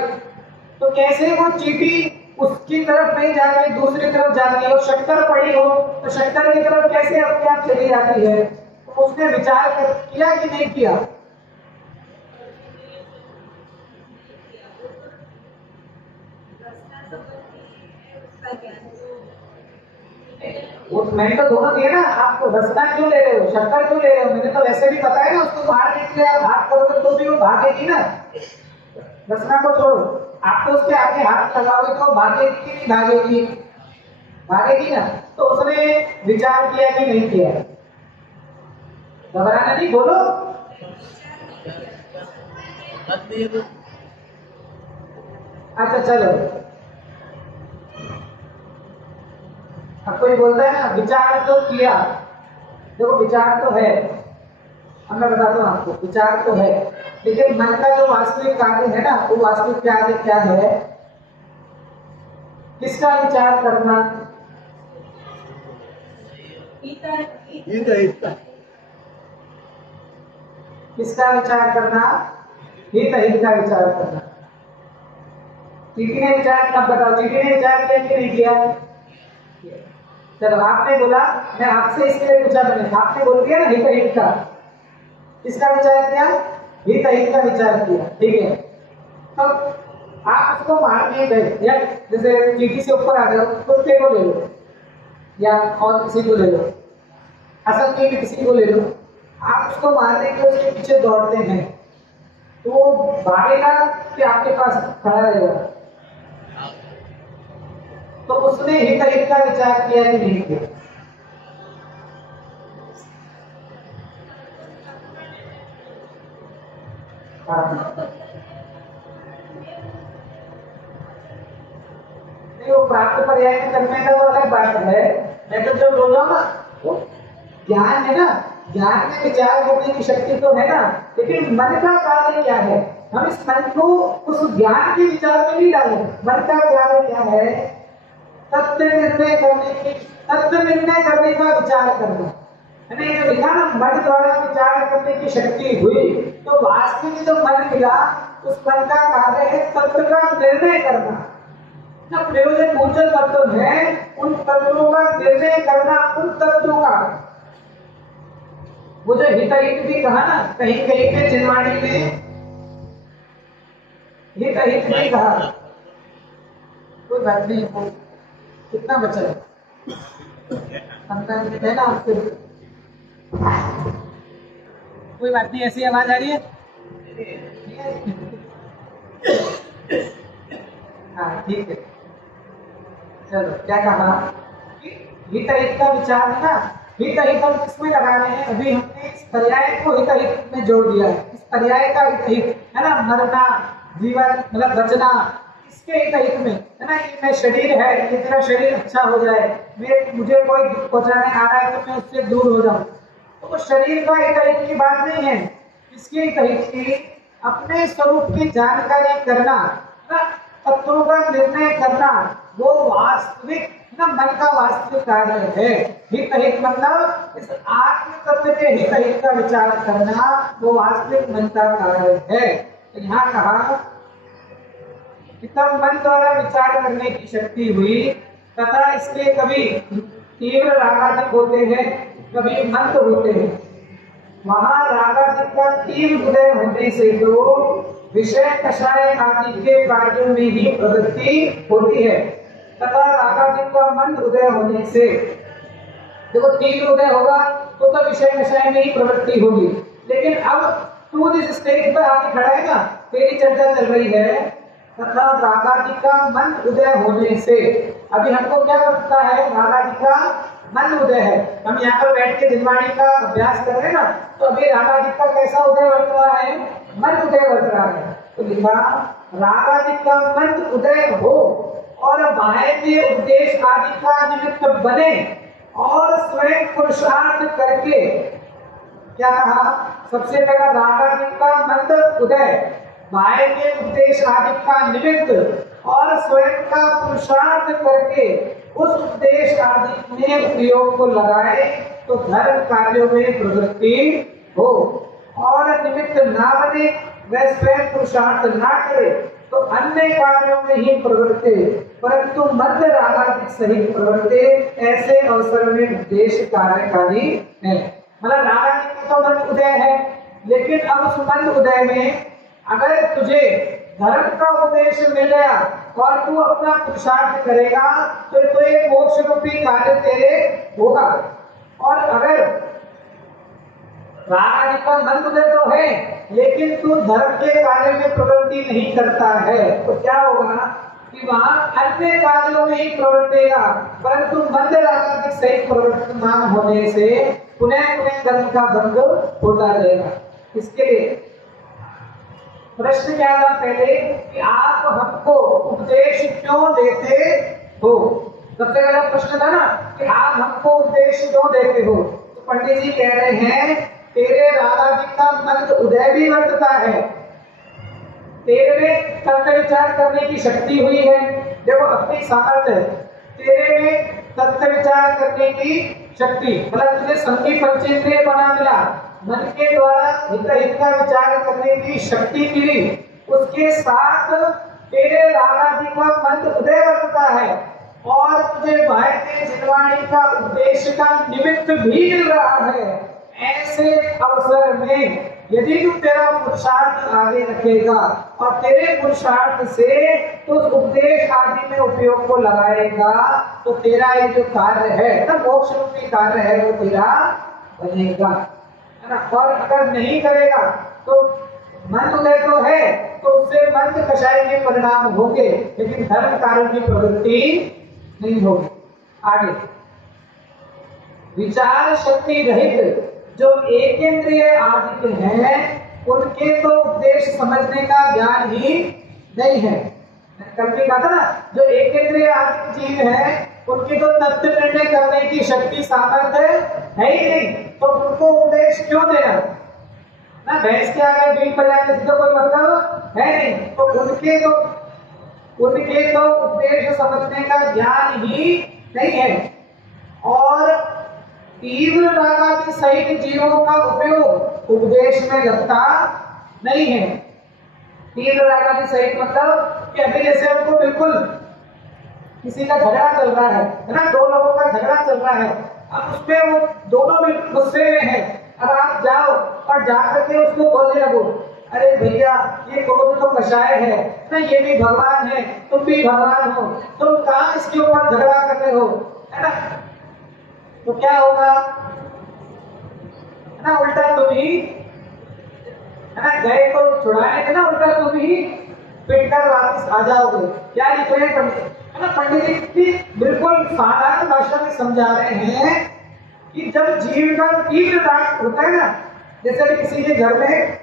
तो कैसे वो चींटी उसकी तरफ नहीं जाके दूसरी तरफ जाती है, और शक्कर पड़ी हो तो शक्कर की तरफ कैसे अपने आप चली जाती है? तो उसने विचार किया कि नहीं किया? वो मैंने तो दोनों दिए ना आपको। रसना क्यों ले रहे हो, शक्कर क्यों ले रहे हो? मैंने तो वैसे भी बताया ना, उसको बाहर निकले आप हाथ करोगे तो भी वो भागेगी ना। रसना को छोड़ो, आप तो उसके आगे हाथ लगाओगे तो भागेगी कि नहीं भागेगी? भागेगी ना। तो उसने विचार किया कि नहीं किया? घबराना नहीं, बोलो। अच्छा चलो, अब कोई बोलता है ना विचार तो किया। देखो विचार तो है, अब मैं बताता हूँ आपको, विचार तो है, लेकिन मन का जो वास्तविक कार्य है ना, वो वास्तविक कार्य क्या है? किसका विचार करना? किसका विचार करना? हित अहित का विचार करना। चींटी ने विचार, अब बताओ चींटी ने विचार किया कि नहीं किया? चलो आपने बोला, मैं आपसे इसके लिए पूछा, मैंने आपने बोल दिया ना हित अहित का। किसका विचार किया? हित अहित का विचार किया, ठीक है। अब आप उसको मार दिए गए, या जैसे चींटी से ऊपर आ जाओ, कुत्ते को ले लो या और किसी को ले लो, असल में किसी को ले लो, आप उसको मारने के उसके पीछे दौड़ते हैं, तो वो भागेगा कि आपके पास खड़ा रहेगा? तो उसने हित अहित का विचार किया कि नहीं किया? नहीं, वो प्राप्त पर्याय में करने का वो अलग बात है। मैं तो जो बोल रहा हूँ ना, वो ज्ञान है ना, ज्ञान में विचार करने की शक्ति तो है ना, लेकिन मन का कार्य क्या है? हम इस मन को उस ज्ञान के विचार में नहीं डालें। मन का कार्य क्या है? तत्व निर्णय करने का विचार करना है ना। ये लिखा ना, मन द्वारा विचार करने की शक्ति हुई। तो वास्तविक जो मन मिला, उस मन का कार्य है तत्व का निर्णय करना। जो प्रयोजन गोचर तत्व है, उन तत्वों का निर्णय करना, उन तत्वों का। वो जो हित अहित भी कहा ना, कहीं कहीं पे जिनवाणी में हित अहित भी कहा। कोई बात नहीं, वो कितना बचा है? 15 मिनट है ना आपके। कोई बात नहीं, ऐसी आवाज आ रही है? हाँ ठीक है। चलो, क्या कहा? हित अहित का विचार है ना, हित अहित हम किसमें लगा रहे हैं? अभी हमने इस पर्याय को हित अहित में जोड़ दिया है। इस पर्याय का हित अहित है ना, मरना, जीवन मतलब बचना, इसके हित अहित में है ना। ये मैं शरीर है, ये तेरा शरीर अच्छा हो जाए, मुझे कोई दुख पहुंचाने आ रहा है तो मैं उससे दूर हो जाऊं, तो शरीर का हित अहित की बात नहीं है। इसके हित अहित की अपने स्वरूप की जानकारी करना, ना तत्वों का निर्णय करना, वो वास्तविक ना मन का वास्तविक कार्य है। हित हित मतलब इस आत्म तत्व के हित हित का विचार करना वो वास्तविक मन का कार्य है। तो यहाँ कहा कि तब मन द्वारा विचार करने की शक्ति हुई तथा इसके कभी तीव्र रागाधिक होते हैं, कभी मंद होते हैं। वहां रागाधिक का तीव्र उदय होने से तो विषय कषाय आदि के कार्यों में ही प्रवृत्ति होती है तथा रागाधिक का मंद उदय होने से, देखो तीव्र उदय होगा तो विषय कषाय में ही प्रवृत्ति होगी। लेकिन अब तू जिस स्टेज पर आके खड़ा है ना, तेरी चर्चा चल रही है तथा रागाधिक का मंद उदय होने से। अभी हमको क्या करता है, रागाधिक का मंद उदय है। हम यहाँ पर बैठ के दिनवाणी का अभ्यास कर रहे हैं ना, तो अभी रागाधिक का कैसा उदय वर्त रहा है, मंद उदय वर्त रहा है। तो लिखा रागाधिक का मंद उदय हो और बाह्य उपदेश आदि का निमित्त बने और स्वयं पुरुषार्थ करके, क्या कहा, सबसे पहला रागाधिक का मंद उदय, बाह्य उपदेश आदि का निमित्त और स्वयं का पुरुषार्थ करके उस उपदेश आदि में प्रयोग को लगाए तो धर्म कार्यों में प्रवृत्ति हो, और निमित्त ना बने वह स्वयं पुरुषार्थ ना करे तो अन्य कार्यों में ही प्रवृत्ति, परंतु मध्य रागाधिक सहित प्रवृत्ति ऐसे अवसर में उपदेश कार्यकारी है। मतलब रागाधिक तो मंद उदय है, लेकिन अब उस मंद उदय में अगर तुझे धर्म का उपदेश मिल गया और तू अपना पुरुषार्थ करेगा तो ये मोक्ष रूपी कार्य तेरे होगा। और अगर रागाधिक का मंद उदय तो है लेकिन तू धर्म के कार्य में प्रवृत्ति नहीं करता है तो क्या होगा कि वहां अन्य कार्यों में ही प्रवृत्तेगा, परंतु मंद रागाधिक सहित प्रवर्तमान होने से पुनः पुनः धर्म का भंग होता रहेगा। इसके लिए प्रश्न क्या था पहले कि आप हमको उपदेश क्यों देते हो। सबसे पहला प्रश्न था ना कि आप हमको उपदेश क्यों देते हो। तो पंडित जी कह रहे हैं तेरे रागाधिक का मंद उदय भी वर्तता है, तेरे में तत्व विचार करने की शक्ति हुई है। देखो अपनी सामर्थ्य, तेरे में तत्व विचार करने की शक्ति, मतलब तुझे संधि पंचेंद्रिय बना मिला, मन के द्वारा हित हित का विचार करने की शक्ति मिली, उसके साथ तेरे रागाधिक का मंद उदय वर्तता है और तुझे बाह्य जिनवाणी का उद्देश्य का निमित्त भी मिल रहा है। ऐसे अवसर में यदि तू तेरा पुरुषार्थ आगे रखेगा और तेरे पुरुषार्थ से तो उपदेश आदि में उपयोग को लगाएगा तो तेरा ये जो कार्य है ना, मोक्ष रूपी कार्य है, वो तेरा बनेगा। और अगर नहीं करेगा तो मन उदय तो है तो उससे मंद कषाय के परिणाम होंगे, लेकिन धर्म कार्य की प्रवृत्ति नहीं होगी। आगे विचार शक्ति रहित जो एकेंद्रिय आदित्य हैं उनके तो उपदेश समझने का ज्ञान ही नहीं है। कल भी कहा था ना, जो एकेंद्रिय आदित्य जीव है उनकी तो तत्व निर्णय करने की शक्ति सामर्थ्य है ही नहीं, तो उनको उपदेश क्यों देना ना। भैंस के आगे बीट बजाने से तो कोई मतलब है नहीं, तो उनके तो उपदेश समझने का ज्ञान ही नहीं है। और तीव्र रागादि सहित जीवों का उपयोग उपदेश में लगता नहीं है। तीव्र रागादि सहित मतलब कि अभी जैसे हमको बिल्कुल किसी का झगड़ा चल रहा है ना, दो लोगों का झगड़ा चल रहा है, अब उसमें वो दोनों बिल्कुल गुस्से में है। अब आप जाओ और जाकर के उसको बोलने लगो, अरे भैया ये क्रोध तो कषाय है ना, ये भी भगवान है, तुम भी भगवान हो, तुम कहाँ इसके ऊपर झगड़ा कर रहे हो, है ना। तो क्या होगा ना, उल्टा तुम ही है ना, गए तो छुड़ाने के ना, उल्टा तुम ही पिट कर वापस आ जाओगे। क्या लिख रहे हैं पंडित, है ना। पंडित जी बिल्कुल साधारण भाषा में समझा रहे हैं कि जब जीव का तीव्र राग होता है ना, जैसे किसी के घर में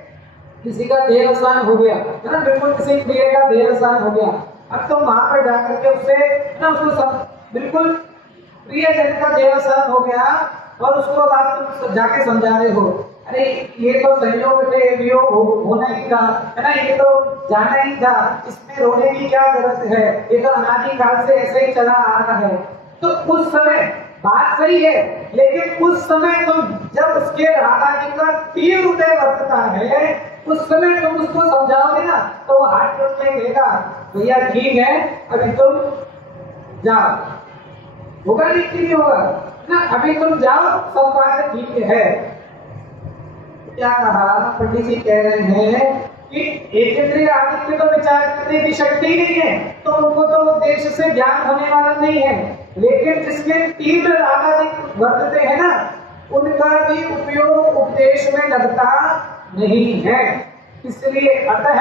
किसी का देहावसान हो गया है ना, बिल्कुल किसी प्रिय का देहावसान हो गया, अब तो वहां पर जाकर के उससे ना उसको सब बिल्कुल प्रियजन का देवसान हो गया और उसको बात तुम जाके समझा रहे हो, अरे ये तो संयोग थे, वियोग होना ही था, है ना, ये तो जाना ही था, इसमें रोने की क्या जरूरत है, ये तो अनादि काल से ऐसे ही चला आ रहा है। तो उस समय बात सही है, लेकिन उस समय तुम जब उसके रागादि का तीव्र उदय वर्तता है, उस समय तुम उसको समझाओगे ना तो वो हाथ जोड़ के कहेगा भैया ठीक है अभी तुम जाओ, होगा नहीं होगा ना, अभी तुम जाओ सब बात ठीक है। क्या कहा पंडित जी कह रहे हैं कि एकेंद्रिय आदित्य को विचार करने की शक्ति नहीं है, तो उनको तो उद्देश्य से ज्ञान होने वाला नहीं है, लेकिन जिसके तीव्र रागादिक वर्तते हैं ना, उनका भी उपयोग उपदेश में लगता नहीं है। इसलिए अतः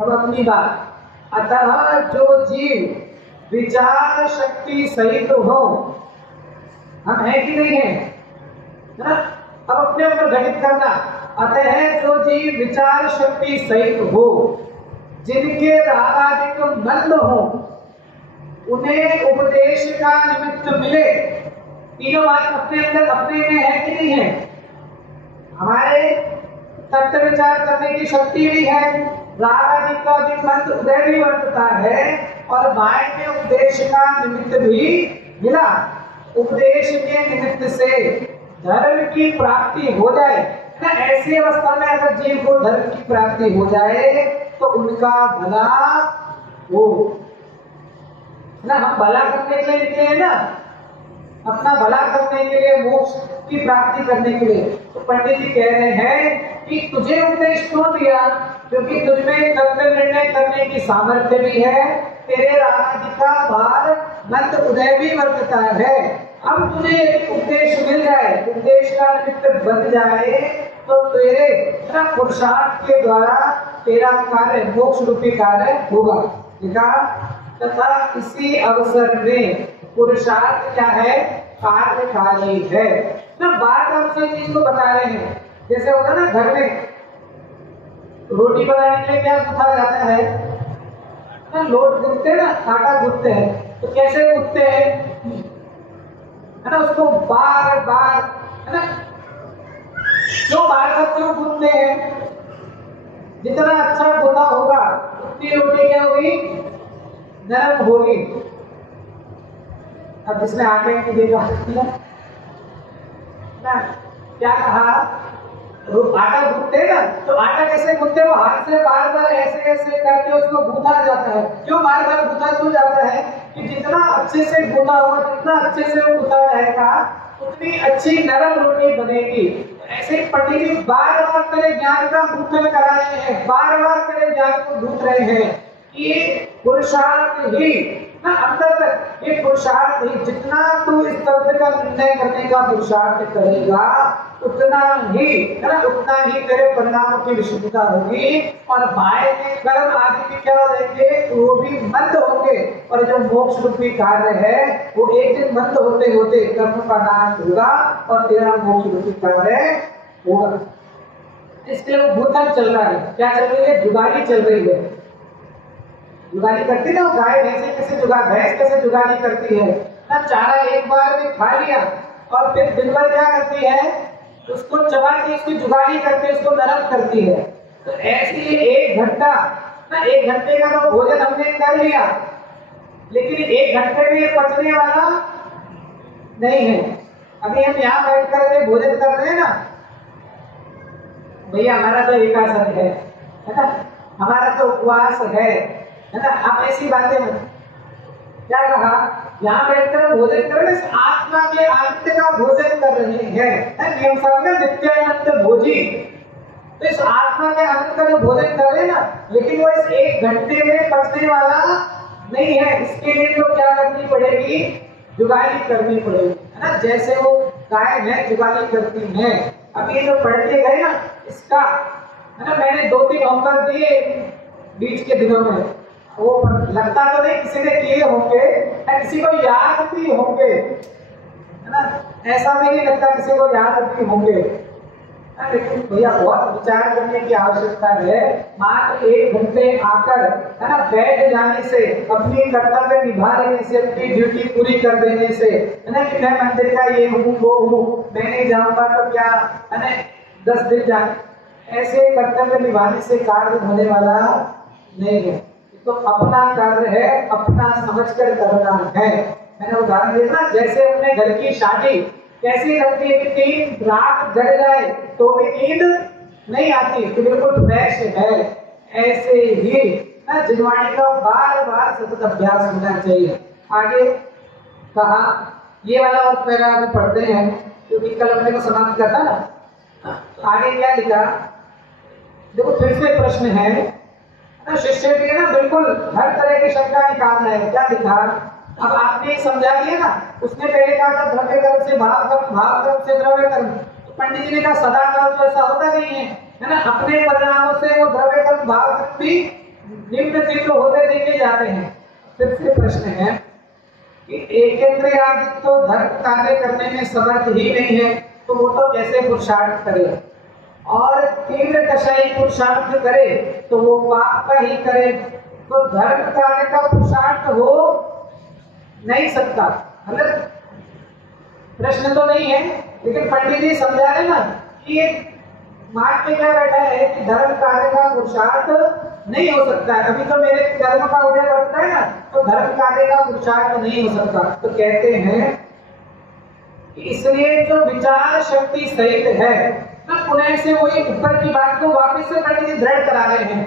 अब अपनी बात, अतः जो जीव विचार शक्ति सहित हो, हम है कि नहीं है ना, अब अपने ऊपर घटित करना, अतः जो जीव विचार शक्ति सहित हो, जिनके रागादिक मंद हो, उन्हें उपदेश का निमित्त मिले। तीनों बात अपने अंदर अपने में है कि नहीं है? हमारे तत्व विचार करने की शक्ति भी है, रागादिक का भी मंद उदय भी वर्तता है, और बाय में उपदेश का निमित्त भी मिला। उपदेश के निमित्त से धर्म की प्राप्ति हो जाए ना, ऐसी अवस्था में अगर जीव को धर्म की प्राप्ति हो जाए तो उनका भला हो ना। हम भला करने के लिए निकले हैं ना, अपना भला करने के लिए, मोक्ष की प्राप्ति करने के लिए। तो पंडित जी कह रहे हैं कि तुझे उपदेश क्यों दिया, क्योंकि तुझमें कर्तव्य निर्णय करने की सामर्थ्य भी है, तेरे रागादि का भार मंद उदय भी वर्तता है। अब तुझे उपदेश मिल जाए, उपदेश का निमित्त बन जाए, तो तेरे पुरुषार्थ के द्वारा तेरा कार्य मोक्ष रूपी कार्य होगा। तथा इसी अवसर में पुरुषार्थ क्या है, कार्यकारी है ना। बार बार उसी चीज को बता रहे हैं। जैसे होता है ना, घर में रोटी बनाने के लिए क्या गूंथा जाता है ना, लोट गूंथते हैं ना, आटा गूंथते हैं, तो कैसे गूंथते हैं है ना, उसको बार बार, है ना, जो बार बार क्यों गूंथते हैं, जितना अच्छा गूंथा होगा उतनी रोटी क्या होगी, नरम होगी। अब जिसने आटे की देखा ना, क्या कहा, आटा गूंथते ना, तो आटा कैसे गूंथते, वो हाथ से बार बार ऐसे ऐसे करके उसको गूंथा जाता है। क्यों बार बार गूंथा क्यों जाता है, कि जितना अच्छे से गूंथा होगा, जितना अच्छे से वो गूंथा रहेगा, उतनी अच्छी नरम रोटी बनेगी। ऐसे पंडित जी बार बार तेरे ज्ञान का गूंथन करा रहे हैं, बार बार तेरे ज्ञान को गूंथ रहे हैं कि पुरुषार्थ ही ना, अंदर तक ये पुरुषार्थ ही, जितना तू इस तत्व का निर्णय करने का पुरुषार्थ करेगा, उतना ही, है ना, उतना ही तेरे परिणामों की विशुद्धता होगी, और बाहर के कर्म आदि के क्या हो जाएंगे, वो भी मंद होंगे, और जो मोक्ष रूपी कार्य है वो एक दिन मंद होते होते कर्म का नाश होगा और तेरा मोक्ष रूपी कार्य होगा। इसके लिए वो भूतन चल रहा है, क्या चल रही है, जुगाली चल रही है। जुगाली करती ना, गाय भैंस कैसे जुगाली करती है ना, चारा एक बार में खा लिया और फिर दिन भर क्या करती है, उसको चबा के उसकी जुगाली करती है, उसको नरम करती है। तो ऐसी 1 घंटा ना, 1 घंटे का तो भोजन हमने कर लिया, लेकिन 1 घंटे में पचने वाला नहीं है। अभी हम यहाँ बैठ कर भोजन कर रहे हैं ना, भैया हमारा तो एकादश है ना, हमारा तो उपवास है ना, आप ऐसी बातें मत। क्या कहा, यहाँ बैठकर भोजन कर रहे हैं, आत्मा के आदित्य का भोजन कर रहे हैं, नियम साधना नित्यानंद भोजी। तो इस आत्मा के आनंद का जो भोजन कर रहे हैं ना, लेकिन वो इस 1 घंटे में पचने वाला नहीं है। इसके लिए तो क्या करनी पड़ेगी, जुगाली करनी पड़ेगी, है ना। जैसे वो गाय भैंस जुगाली करती हैं, अब ये जो पढ़ के गए ना, इसका है ना, मैंने 2-3 होमवर्क दिए बीच के दिनों में, वो लगता तो नहीं किसी ने किए होंगे, किसी को याद भी होंगे, है ना, ऐसा भी नहीं लगता किसी को याद भी होंगे, लेकिन भैया बहुत विचार करने की आवश्यकता है। मात्र 1 घंटे आकर है ना बैठ जाने से, अपनी कर्तव्य निभा लेने से, अपनी ड्यूटी पूरी कर देने से, है ना कि मैं मंदिर का ये हूँ वो हूँ, मैं नहीं जाऊंगा तो क्या, है ना 10 दिन जाए, ऐसे कर्तव्य निभाने से कार्य होने वाला नहीं है। तो अपना कार्य है, अपना समझकर करना है। मैंने उदाहरण दिया ना, जैसे अपने घर की शादी कैसी लगती है कि 3 रात जग जाए तो भी नींद नहीं आती, तो बिल्कुल फ्रेश है। ऐसे ही ना जिनवाणी का बार बार सतत अभ्यास होना चाहिए। आगे कहा, ये वाला और पैराग्राफ पढ़ते हैं क्योंकि कल अपने को समाप्त करता ना। आगे क्या लिखा देखो, फिर से प्रश्न है ना, शिष्य भी ना बिल्कुल हर तरह की शंका निकालना है। क्या लिखा, अब आपने समझा दिया ना, उसने पहले कहा था द्रव्य कर्म से भाव कर्म, भाव कर्म से द्रव्य कर्म। तो पंडित जी ने कहा सदा काल तो ऐसा होता नहीं है ना, अपने परिणामों से वो द्रव्य कर्म भाव कर्म भी निम्न तीव्र होते देखे जाते हैं। फिर से प्रश्न है कि एकेंद्रिय आदि तो धर्म कार्य करने में समर्थ ही नहीं है, तो वो तो कैसे पुरुषार्थ करे, और तीव्र कषाई पुरुषार्थ करे तो वो पाप का ही करे। तो धर्म कार्य का पुरुषार्थ हो नहीं सकता। मतलब प्रश्न तो नहीं है, लेकिन पंडित जी समझा रहे ना कि ये मार्ग पे क्या बैठा है कि धर्म कार्य का पुरुषार्थ नहीं हो सकता है। अभी तो मेरे कर्म का उदय बढ़ता है ना, तो धर्म कार्य का पुरुषार्थ नहीं हो सकता। तो कहते हैं कि इसलिए जो विचार शक्ति सहित है ना, पुनः से वही ऊपर की बात को वापस से पंडित जी दृढ़ करा रहे हैं,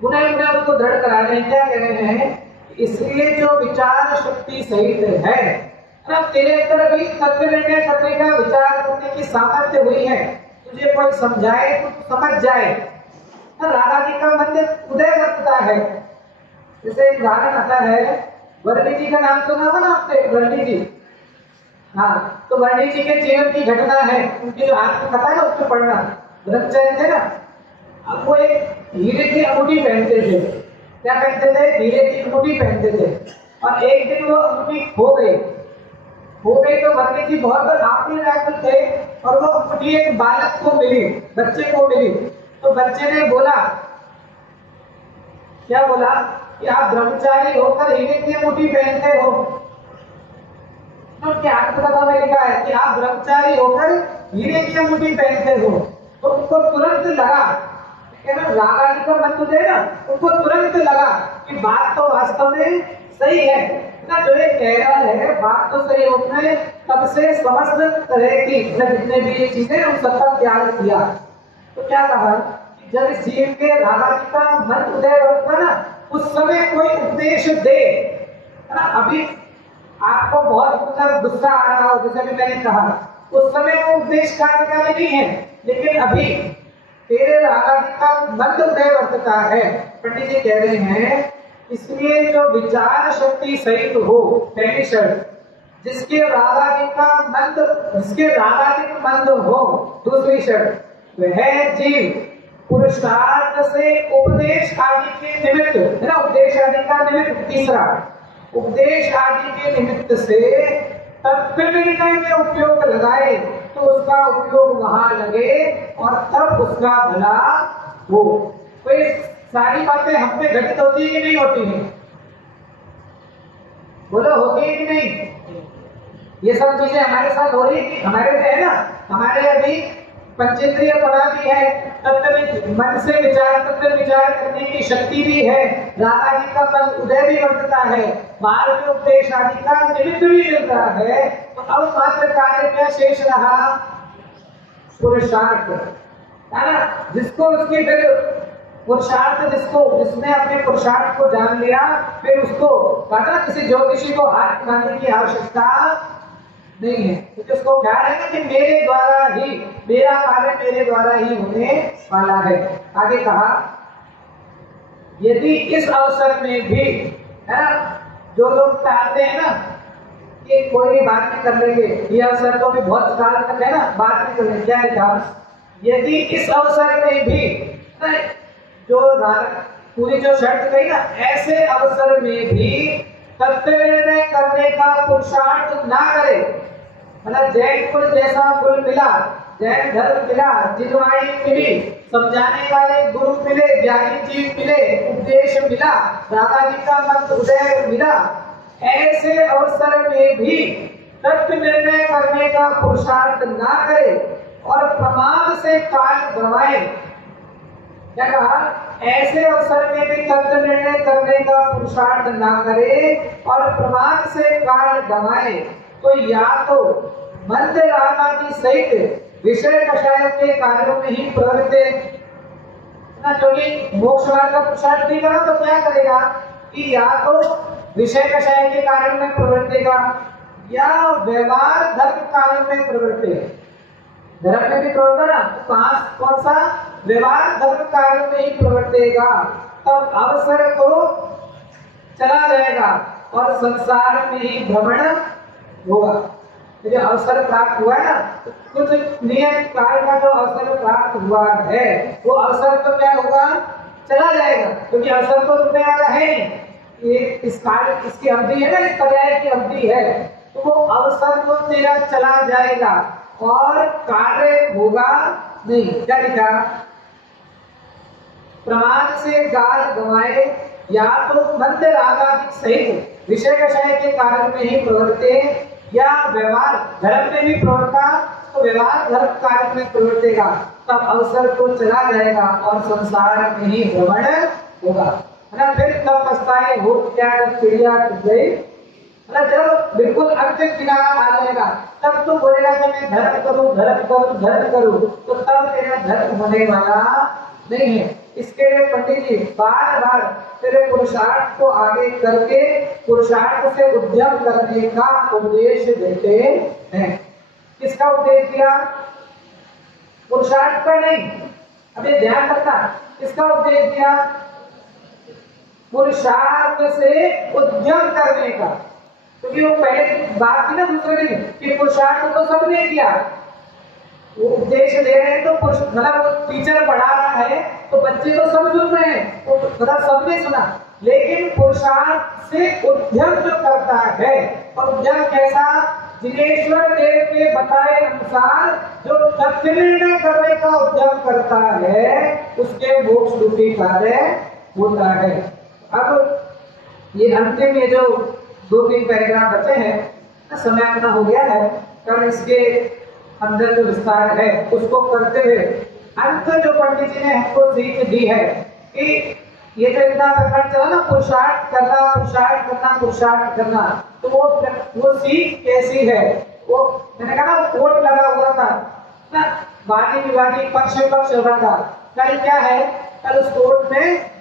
पुनः उसको दृढ़ करा रहे हैं। क्या कह रहे हैं, इसलिए जो विचार शक्ति सहित है ना, तेरे अंदर अभी तत्व निर्णय करने का, विचार करने की सामर्थ्य हुई है, तुझे कोई समझाए तो समझ जाए। राधा जी का मंदिर उदय वर्तता है। जैसे एक उदाहरण आता है, वर्णी जी का नाम सुना होगा ना आपने, वर्णी जी। हाँ, तो वर्णी जी के जीवन की घटना है, उनकी जो हाथ में कथा है ना उसको पढ़ना, ब्रह्मचर्य थे ना। अब वो एक हीरे की अंगूठी पहनते थे। क्या पहनते थे, हीरे की अंगूठी पहनते थे। और एक दिन वो अंगूठी खो गई तो वर्णी जी बहुत आखिरी रात थे, और वो अंगूठी एक बालक को मिली, बच्चे को मिली। तो बच्चे ने बोला, क्या बोला कि आप ब्रह्मचारी होकर हीरे की अंगूठी पहनते हो। तो क्या कथा में लिखा है कि आप ब्रह्मचारी होकर हीरे की अंगूठी पहनते हो। तो उनको तुरंत लगा, राधा जी का मन तुझे ना, उनको तुरंत लगा कि बात तो वास्तव में सही है ना, जो ये कह रहा है बात तो सही। उसने तब से समस्त तरह की जितने भी ये चीजें उन सबका त्याग किया। तो क्या कहा कि जब इस जीव के राधा जी का मन उदय होता ना, उस समय कोई उपदेश दे ना। अभी आपको बहुत गुस्सा आ रहा हो, जैसे भी मैंने कहा, उस समय वो उपदेश कार्यकारी नहीं है, लेकिन अभी तेरे राधा जी का मन उदय वर्तता है। पंडित जी कह रहे हैं इसलिए जो विचार शक्ति सहित हो, पहली शर्त, जिसके राधा जी का मंद, जिसके राधा जी का मंद हो, दूसरी शर्त, वह जीव पुरुषार्थ से उपदेश आदि के निमित्त, है ना, उपदेश आदि का निमित्त, तीसरा उपदेश आदि के निमित्त से तत्व निर्णय में उपयोग लगाए, तो उसका उपयोग वहां लगे और तब उसका भला हो। तो ये सारी बातें हम पे घटित होती है कि नहीं होती है, बोलो होती है कि नहीं। ये सब चीजें हमारे साथ हो रही है, हमारे में है ना, हमारे अभी पंचेंद्रिय पड़ा भी है, तत्व मन से विचार, तत्व विचार करने की शक्ति भी है, राधा जी का मन उदय भी वर्तता है, मार्ग के उपदेश आदि का निमित्त भी मिल रहा है। तो अब मात्र कार्य क्या शेष रहा, पुरुषार्थ, है ना, जिसको उसकी फिर पुरुषार्थ, जिसने अपने पुरुषार्थ को जान लिया, फिर उसको कहा किसी ज्योतिषी को हाथ मानने की आवश्यकता नहीं है, क्योंकि उसको क्या है ना कि मेरे द्वारा ही, मेरा कार्य मेरे द्वारा ही होने वाला है। आगे कहा यदि इस अवसर में भी, है ना, जो लोग चाहते हैं ना कि कोई भी बात नहीं कर लेंगे, ये अवसर तो भी बहुत काल तक है ना, बात नहीं कर लेंगे, क्या लिखा, यदि इस अवसर में भी, जो पूरी जो शर्त कही ना, ऐसे अवसर में भी तत्व निर्णय करने का पुरुषार्थ ना करे, मतलब जैन कुल जैसा कुल मिला, जैन धर्म मिला, जिनवाणी मिली, समझाने वाले गुरु मिले, ज्ञानी जीव मिले, उपदेश मिला, दादा जी का मंत्र उदय मिला। ऐसे अवसर में भी तत्व निर्णय करने का पुरुषार्थ ना करे और प्रमाद से काल गंवाए। क्या कहा? ऐसे अवसर में भी तत्व निर्णय करने का पुरुषार्थ ना करे और प्रमाद से काल गंवाए तो या तो मंद राग आदि सहित विषय कषायों के कार्यों में ही प्रवृत्त ना, क्योंकि मोक्ष मार्ग का पुरुषार्थ नहीं करा तो क्या करेगा कि या तो विषय कषाय के कार्यों में प्रवृत्तेगा या व्यवहार धर्म कार्यों में प्रवृत्ते। धर्म में भी प्रवृत्त ना, कौन सा? व्यवहार धर्म कार्यों में ही प्रवृत्तेगा। तब अवसर को चला जाएगा और संसार में ही भ्रमण होगा। जो अवसर प्राप्त हुआ है ना, कुछ नियत काल का जो अवसर प्राप्त हुआ है वो अवसर तो क्या होगा? चला जाएगा, क्योंकि अवसर तो रुकने वाला है नहीं। ये इस काल इसकी अवधि है ना, इस पर्याय की अवधि है, तो वो अवसर तो तेरा चला जाएगा और कार्य होगा नहीं। क्या लिखा? प्रमाद से गाल गंवाए या तो मंद रागादि सहित विषय कषाय के कार्य में ही प्रवृत्ते या व्यवहार धर्म में भी प्रवृत्ता तो व्यवहार धर्म कार्य में प्रवृत्तेगा। तब अवसर को चला जाएगा और संसार में ही भ्रमण होगा, है ना। फिर तब पछताए हो क्या चिड़िया टूट गई, है ना। जब बिल्कुल अंतिम किनारा आ जाएगा तब तू बोलेगा कि मैं धर्म करूं धर्म करूं धर्म करूं, तो तब तेरा धर्म होने वाला नहीं है। इसके लिए पंडित जी बार बार तेरे पुरुषार्थ को आगे करके पुरुषार्थ से उद्यम करने का उपदेश देते हैं। किसका उपदेश दिया? पुरुषार्थ का नहीं, अभी ध्यान रखना। किसका उपदेश दिया? पुरुषार्थ से उद्यम करने का। क्योंकि वो पहले बात थी ना दूसरे दिन कि पुरुषार्थ तो सबने किया, वो उपदेश दे रहे हैं तो मतलब वो टीचर पढ़ा रहा है तो बच्चे तो सब सुन रहे हैं, तो मतलब सबने सुना, लेकिन पुरुषार्थ से उद्यम जो करता है, और उद्यम कैसा? जिनेश्वर देव के बताए अनुसार जो तथ्य निर्णय करने का उद्यम करता है उसके मोक्ष रूपी कार्य होता है। अब ये अंतिम ये जो 2-3 पैराग्राफ बचे हैं, समय अपना हो गया है, कल इसके अंदर जो विस्तार है उसको करते हुए अंत जो पंडित जी ने हमको सीख दी है कि ये जो इतना प्रकरण चला ना, पुरुषार्थ करना पुरुषार्थ करना पुरुषार्थ करना, तो वो सीख कैसी है? वो मैंने कहा ना कोट लगा हुआ था ना, वादी विवादी पक्ष पक्ष हो रहा था। कल क्या है? कल उस कोर्ट में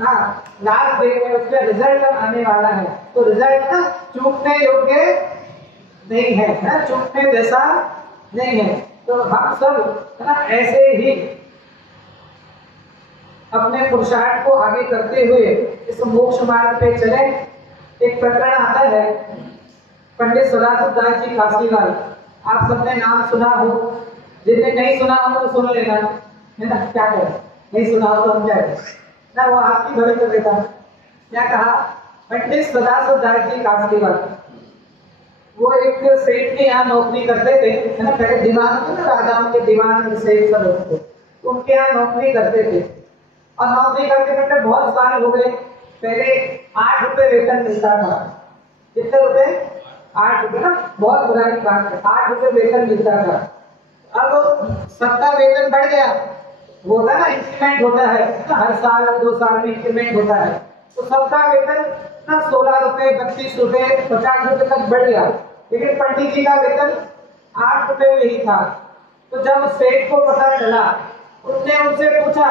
लास्ट डे में उसका रिजल्ट आने वाला है, तो रिजल्ट ना चूकने योग्य नहीं है, ना चूकने जैसा नहीं है। तो हम सब ना ऐसे ही अपने पुरुषार्थ को आगे करते हुए इस मोक्ष मार्ग पे चले। एक प्रकरण आता है पंडित सदाशिव दास जी काशीवाल, आप सबने नाम सुना हो, जिसने नहीं सुना हो तो सुन लेना, है ना। क्या करें, नहीं सुना हो तो हम क्या करें ना, वो आपकी भले कर देता। क्या कहा? पंडित सदाशिव दास जी काशीवाल वो एक सेठ के यहाँ नौकरी करते थे, है ना। पहले दीवान थे ना, राजाओं के दीवान सेठ सब होते, उनके यहाँ नौकरी करते थे। और नौकरी करते करते बहुत साल हो गए। पहले 8 रुपए वेतन मिलता था। कितने रुपए? 8 रुपए ना, बहुत पुरानी बात है, 8 रुपए वेतन मिलता था। अब सबका वेतन बढ़ गया, वो होता है ना इंक्रीमेंट होता है, हर साल 2 साल में इंक्रीमेंट होता है, तो सबका वेतन ना 16 रुपए 32 रुपए 50 रुपए तक बढ़ गया। लेकिन पंडित जी का वेतन 8 रुपए में ही था। तो जब सेठ को पता चला, उसने उनसे पूछा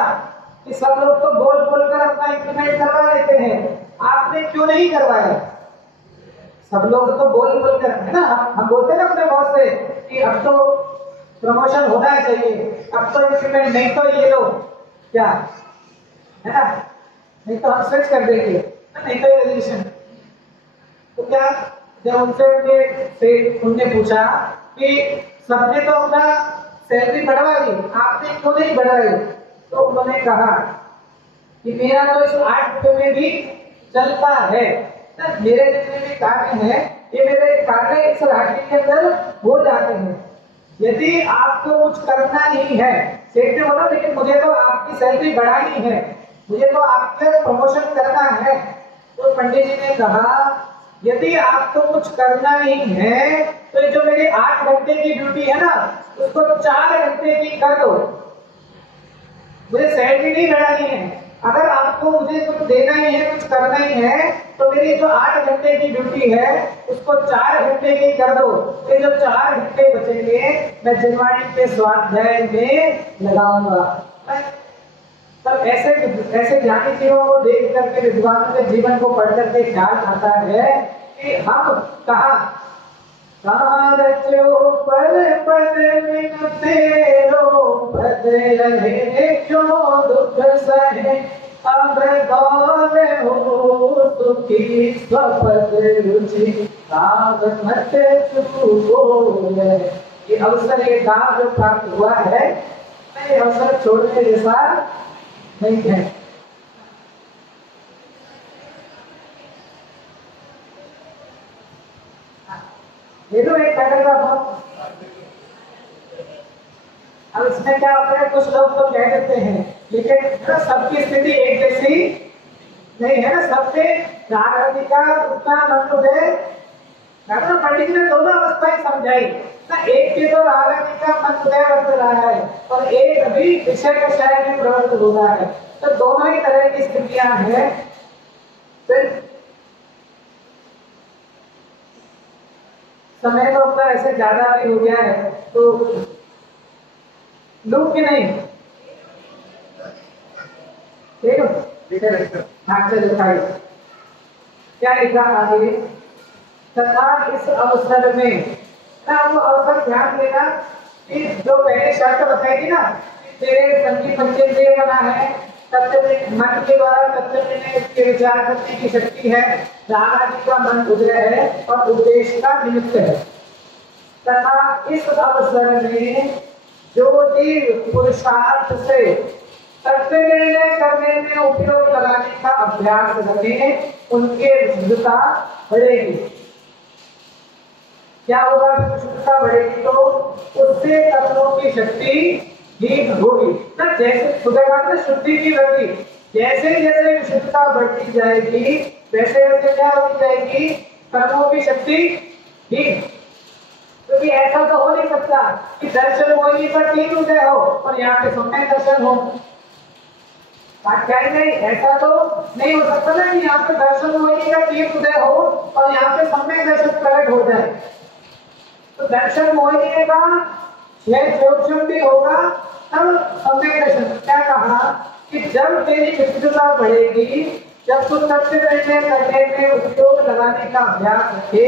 कि सब लोग तो बोल बोलकर अपना इंक्रीमेंट करवा लेते हैं, आपने क्यों नहीं करवाया? सब लोग तो बोल बोलकर, है ना, हम बोलते हैं ना अपने बॉस से कि अब तो प्रमोशन होना चाहिए, अब तो इंक्रीमेंट, नहीं तो ये लो क्या, है ना, नहीं तो हम स्विच कर देंगे, नहीं तो ये रेजिग्नेशन। तो क्या जब उनने पूछा कि सबने तो अपना सैलरी बढ़वा ली, आपने क्यों नहीं बढ़ाई? तो उन्होंने कहा कि मेरा तो इस 8 रुपए में भी चलता है, मेरे जितने भी कार्य हैं ये मेरे कार्य इस राशि के अंदर हो जाते हैं। यदि आपको कुछ करना ही है, सेठ ने बोला लेकिन मुझे तो आपकी सैलरी बढ़ानी है, मुझे तो आपके प्रमोशन करना है, तो पंडित जी ने कहा यदि आपको कुछ करना ही है तो ये जो मेरी 8 घंटे की ड्यूटी है ना उसको 4 घंटे की कर दो, मुझे सैलरी नहीं बढ़ानी है। अगर आपको मुझे कुछ देना ही है, कुछ करना ही है, तो मेरी जो 8 घंटे की ड्यूटी है उसको 4 घंटे की कर दो। ये जो 4 घंटे बचेंगे मैं जनवाणी के स्वाध्याय में लगाऊंगा। तब ऐसे ज्ञानी जीवों को देख करके, विद्वानों के जीवन को पढ़ करके ख्याल आता है कि हम कहाँ रचो पर पद में तेरो पद रहे क्यों दुख सहे, अब गौर हो सुखी स्वपद रुचि राग मत चूकोले। ये अवसर, ये दाव जो प्राप्त हुआ है, ये अवसर छोड़ने जैसा नहीं है। ये तो एक पैराग्राफ। अब इसमें क्या होता है, कुछ लोग तो कह देते हैं लेकिन सबकी स्थिति एक जैसी नहीं है ना, सबके रागरतिका उतना मंदोदय, पंडित ने दोनों अवस्थाएं समझाई ना, एक के तो रागरतिका मंदोदय वर्त रहा है और एक अभी विषय का शायद में प्रवृत्त हो रहा है, तो दोनों ही तरह की स्थितियां हैं। फिर समय तो अपना ऐसे ज्यादा भी हो गया है, तो लोग के नहीं ठीक है। हाँ चलो खाइए। क्या लिखा आगे, तथा इस अवसर में ना, वो अवसर ध्यान देना कि जो पहले शर्त बताई थी ना, तेरे संगीत पंचेंद्रिय बना है, तत्व मन के द्वारा तत्व में के विचार करने की शक्ति है, राधा जी का मन उदय है और उद्देश्य का निमित्त है। तथा इस अवसर में जो जीव पुरुषार्थ से तत्व निर्णय करने में उपयोग लगाने का अभ्यास रखें, उनके विशुद्धता बढ़ेगी। क्या होगा, विशुद्धता बढ़ेगी तो उससे तत्वों की शक्ति ठीक होगी ना। जैसे शुद्धता शुद्धि की वृद्धि, जैसे जैसे विशुद्धता बढ़ती जाएगी वैसे वैसे क्या होती जाएगी, कर्मों की शक्ति ठीक। क्योंकि ऐसा तो हो नहीं सकता कि दर्शन मोहिनी पर 3 उदय हो और यहाँ पे समय दर्शन हो, नहीं, ऐसा तो नहीं हो सकता ना कि यहाँ पे दर्शन मोहिनी का 3 उदय हो और यहाँ पे समय दर्शन प्रकट हो जाए। तो दर्शन मोहिनी का 6 ज्योतिषम भी होगा, तब समय दर्शन। क्या कहा कि जब तेरी विशुद्धता बढ़ेगी, जब तू तत्व निर्णय करने में उपयोग लगाने का अभ्यास रखे,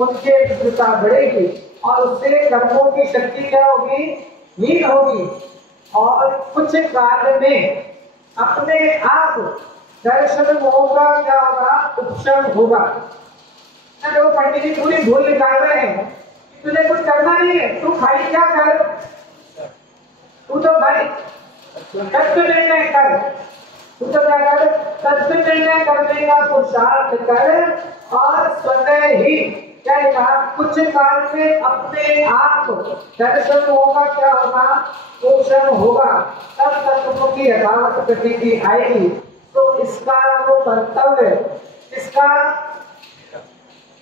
उनके विशुद्धता बढ़ेगी और उससे कर्मों की शक्ति क्या होगी, हीन होगी और कुछ काल में अपने आप दर्शन मोह का क्या होगा, उपशम होगा। तो पंडित जी पूरी भूल निकाल रहे हैं कि तुझे कुछ करना नहीं है, तू खाली क्या कर, तू तो भाई तत्व निर्णय कर, तू तो क्या कर, तत्व निर्णय करने का पुरुषार्थ कर और स्वतः ही क्या कहा, कुछ काल में अपने आप दर्शन होगा, क्या होगा, पोषण होगा, तब तत्वों की यथावत प्रतीति आएगी। तो इसका वो कर्तव्य, इसका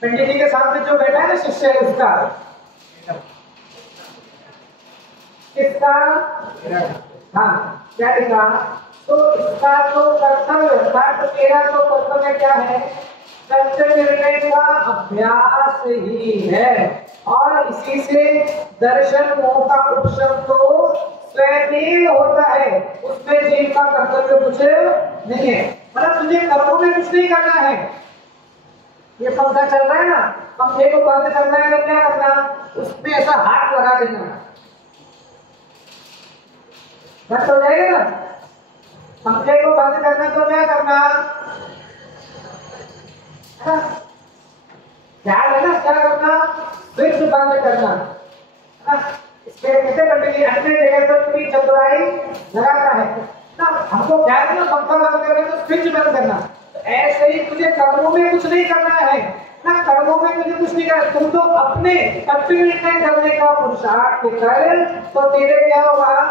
पंडित जी के सामने जो बैठा है ना शिष्य, उसका इसका हाँ क्या लिखा, तो इसका तो कर्तव्य, तेरा तो कर्तव्य क्या है, तत्व निर्णय का अभ्यास ही है और इसी से दर्शन मोह का उपशम तो स्वयं होता है, उसमें जीव का कर्तव्य कुछ नहीं है। मतलब तुझे कर्मों में कुछ नहीं करना है। ये पंखा चल रहा है ना, पंखे को बंद करना है तो क्या करना, उसमें ऐसा हाथ लगा देना, बंद हो जाएगा ना। पंखे को बंद करना तो क्या करना, ख्याल है ना, क्या करना, स्विच बंद करना। इसके कैसे पंडित जी अन्य जगह पर पूरी चतुराई लगाता है ना, हमको ख्याल है ना, पंखा बंद करना तो स्विच बंद करना, ऐसे ही तुझे कर्मों में कुछ नहीं करना है ना, कर्मों में तुझे कुछ नहीं करना, तुम तो अपने अल्टीमेट करने का पुरुषार्थ कर, तो तेरे क्या होगा,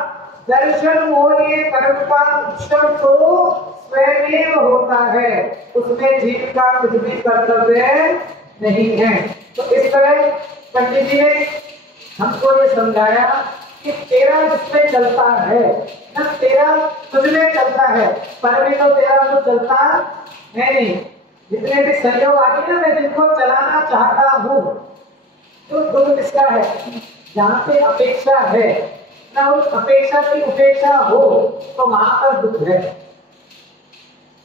दर्शन मोहनीय कर्म का उत्सव तो स्वयं होता है, उसमें जीव का कुछ भी कर्तव्य नहीं है। तो इस तरह पंडित जी ने हमको ये समझाया कि तेरा जिसमें चलता है ना, तेरा तुझमें चलता है, पर में तो तेरा कुछ चलता है नहीं। जितने भी सहयोग आगे ना, मैं जिनको चलाना चाहता हूँ, तो दुख किसका है, जहाँ पे अपेक्षा है ना, उस अपेक्षा की उपेक्षा हो तो वहां पर दुख है।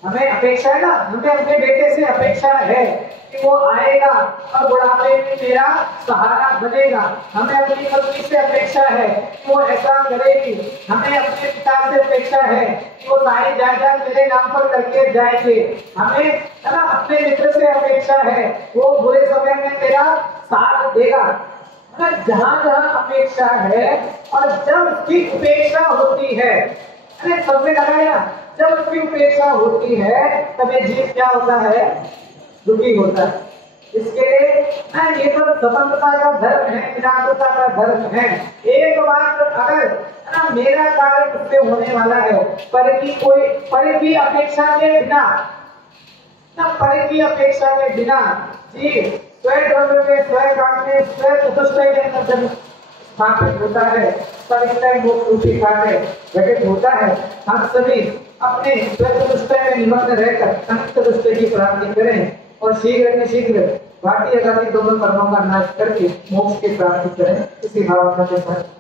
हमें अपेक्षा है ना, हमें अपने बेटे से अपेक्षा है कि वो आएगा और बुढ़ापे में मेरा सहारा बनेगा। हमें अपनी पत्नी से अपेक्षा है कि वो ऐसा करेगी। हमें अपने पिता से अपेक्षा है कि वो सारी जायदाद मेरे नाम पर करके जाएंगे। हमें है ना, अपने मित्र से अपेक्षा है वो बुरे समय में मेरा साथ देगा। जहां जहां अपेक्षा है और जब उसकी उपेक्षा होती है, अरे सब में लगाया, जब उसकी उपेक्षा होती है तभी जीव क्या होता है, दुखी होता है। इसके लिए ना, ये तो स्वतंत्रता का धर्म है, विराटता का धर्म है। एक बार अगर ना मेरा कार्य मुझसे होने वाला है, पर की अपेक्षा के बिना, ना पर की अपेक्षा के बिना जीव स्वयं धर्म में, स्वयं काम में, स्वयं चतुष्टय के अंदर स्थापित होता है, परिचय मोक्ष रूपी कार्य घटित होता है। हम सभी अपने स्वयं चतुष्टय में निमग्न रहकर अंत चतुष्टय की प्राप्ति करें और शीघ्र भारतीय आजादी दोनों कर्मों का नाश करके मोक्ष की प्राप्ति करें। इसी भावना के साथ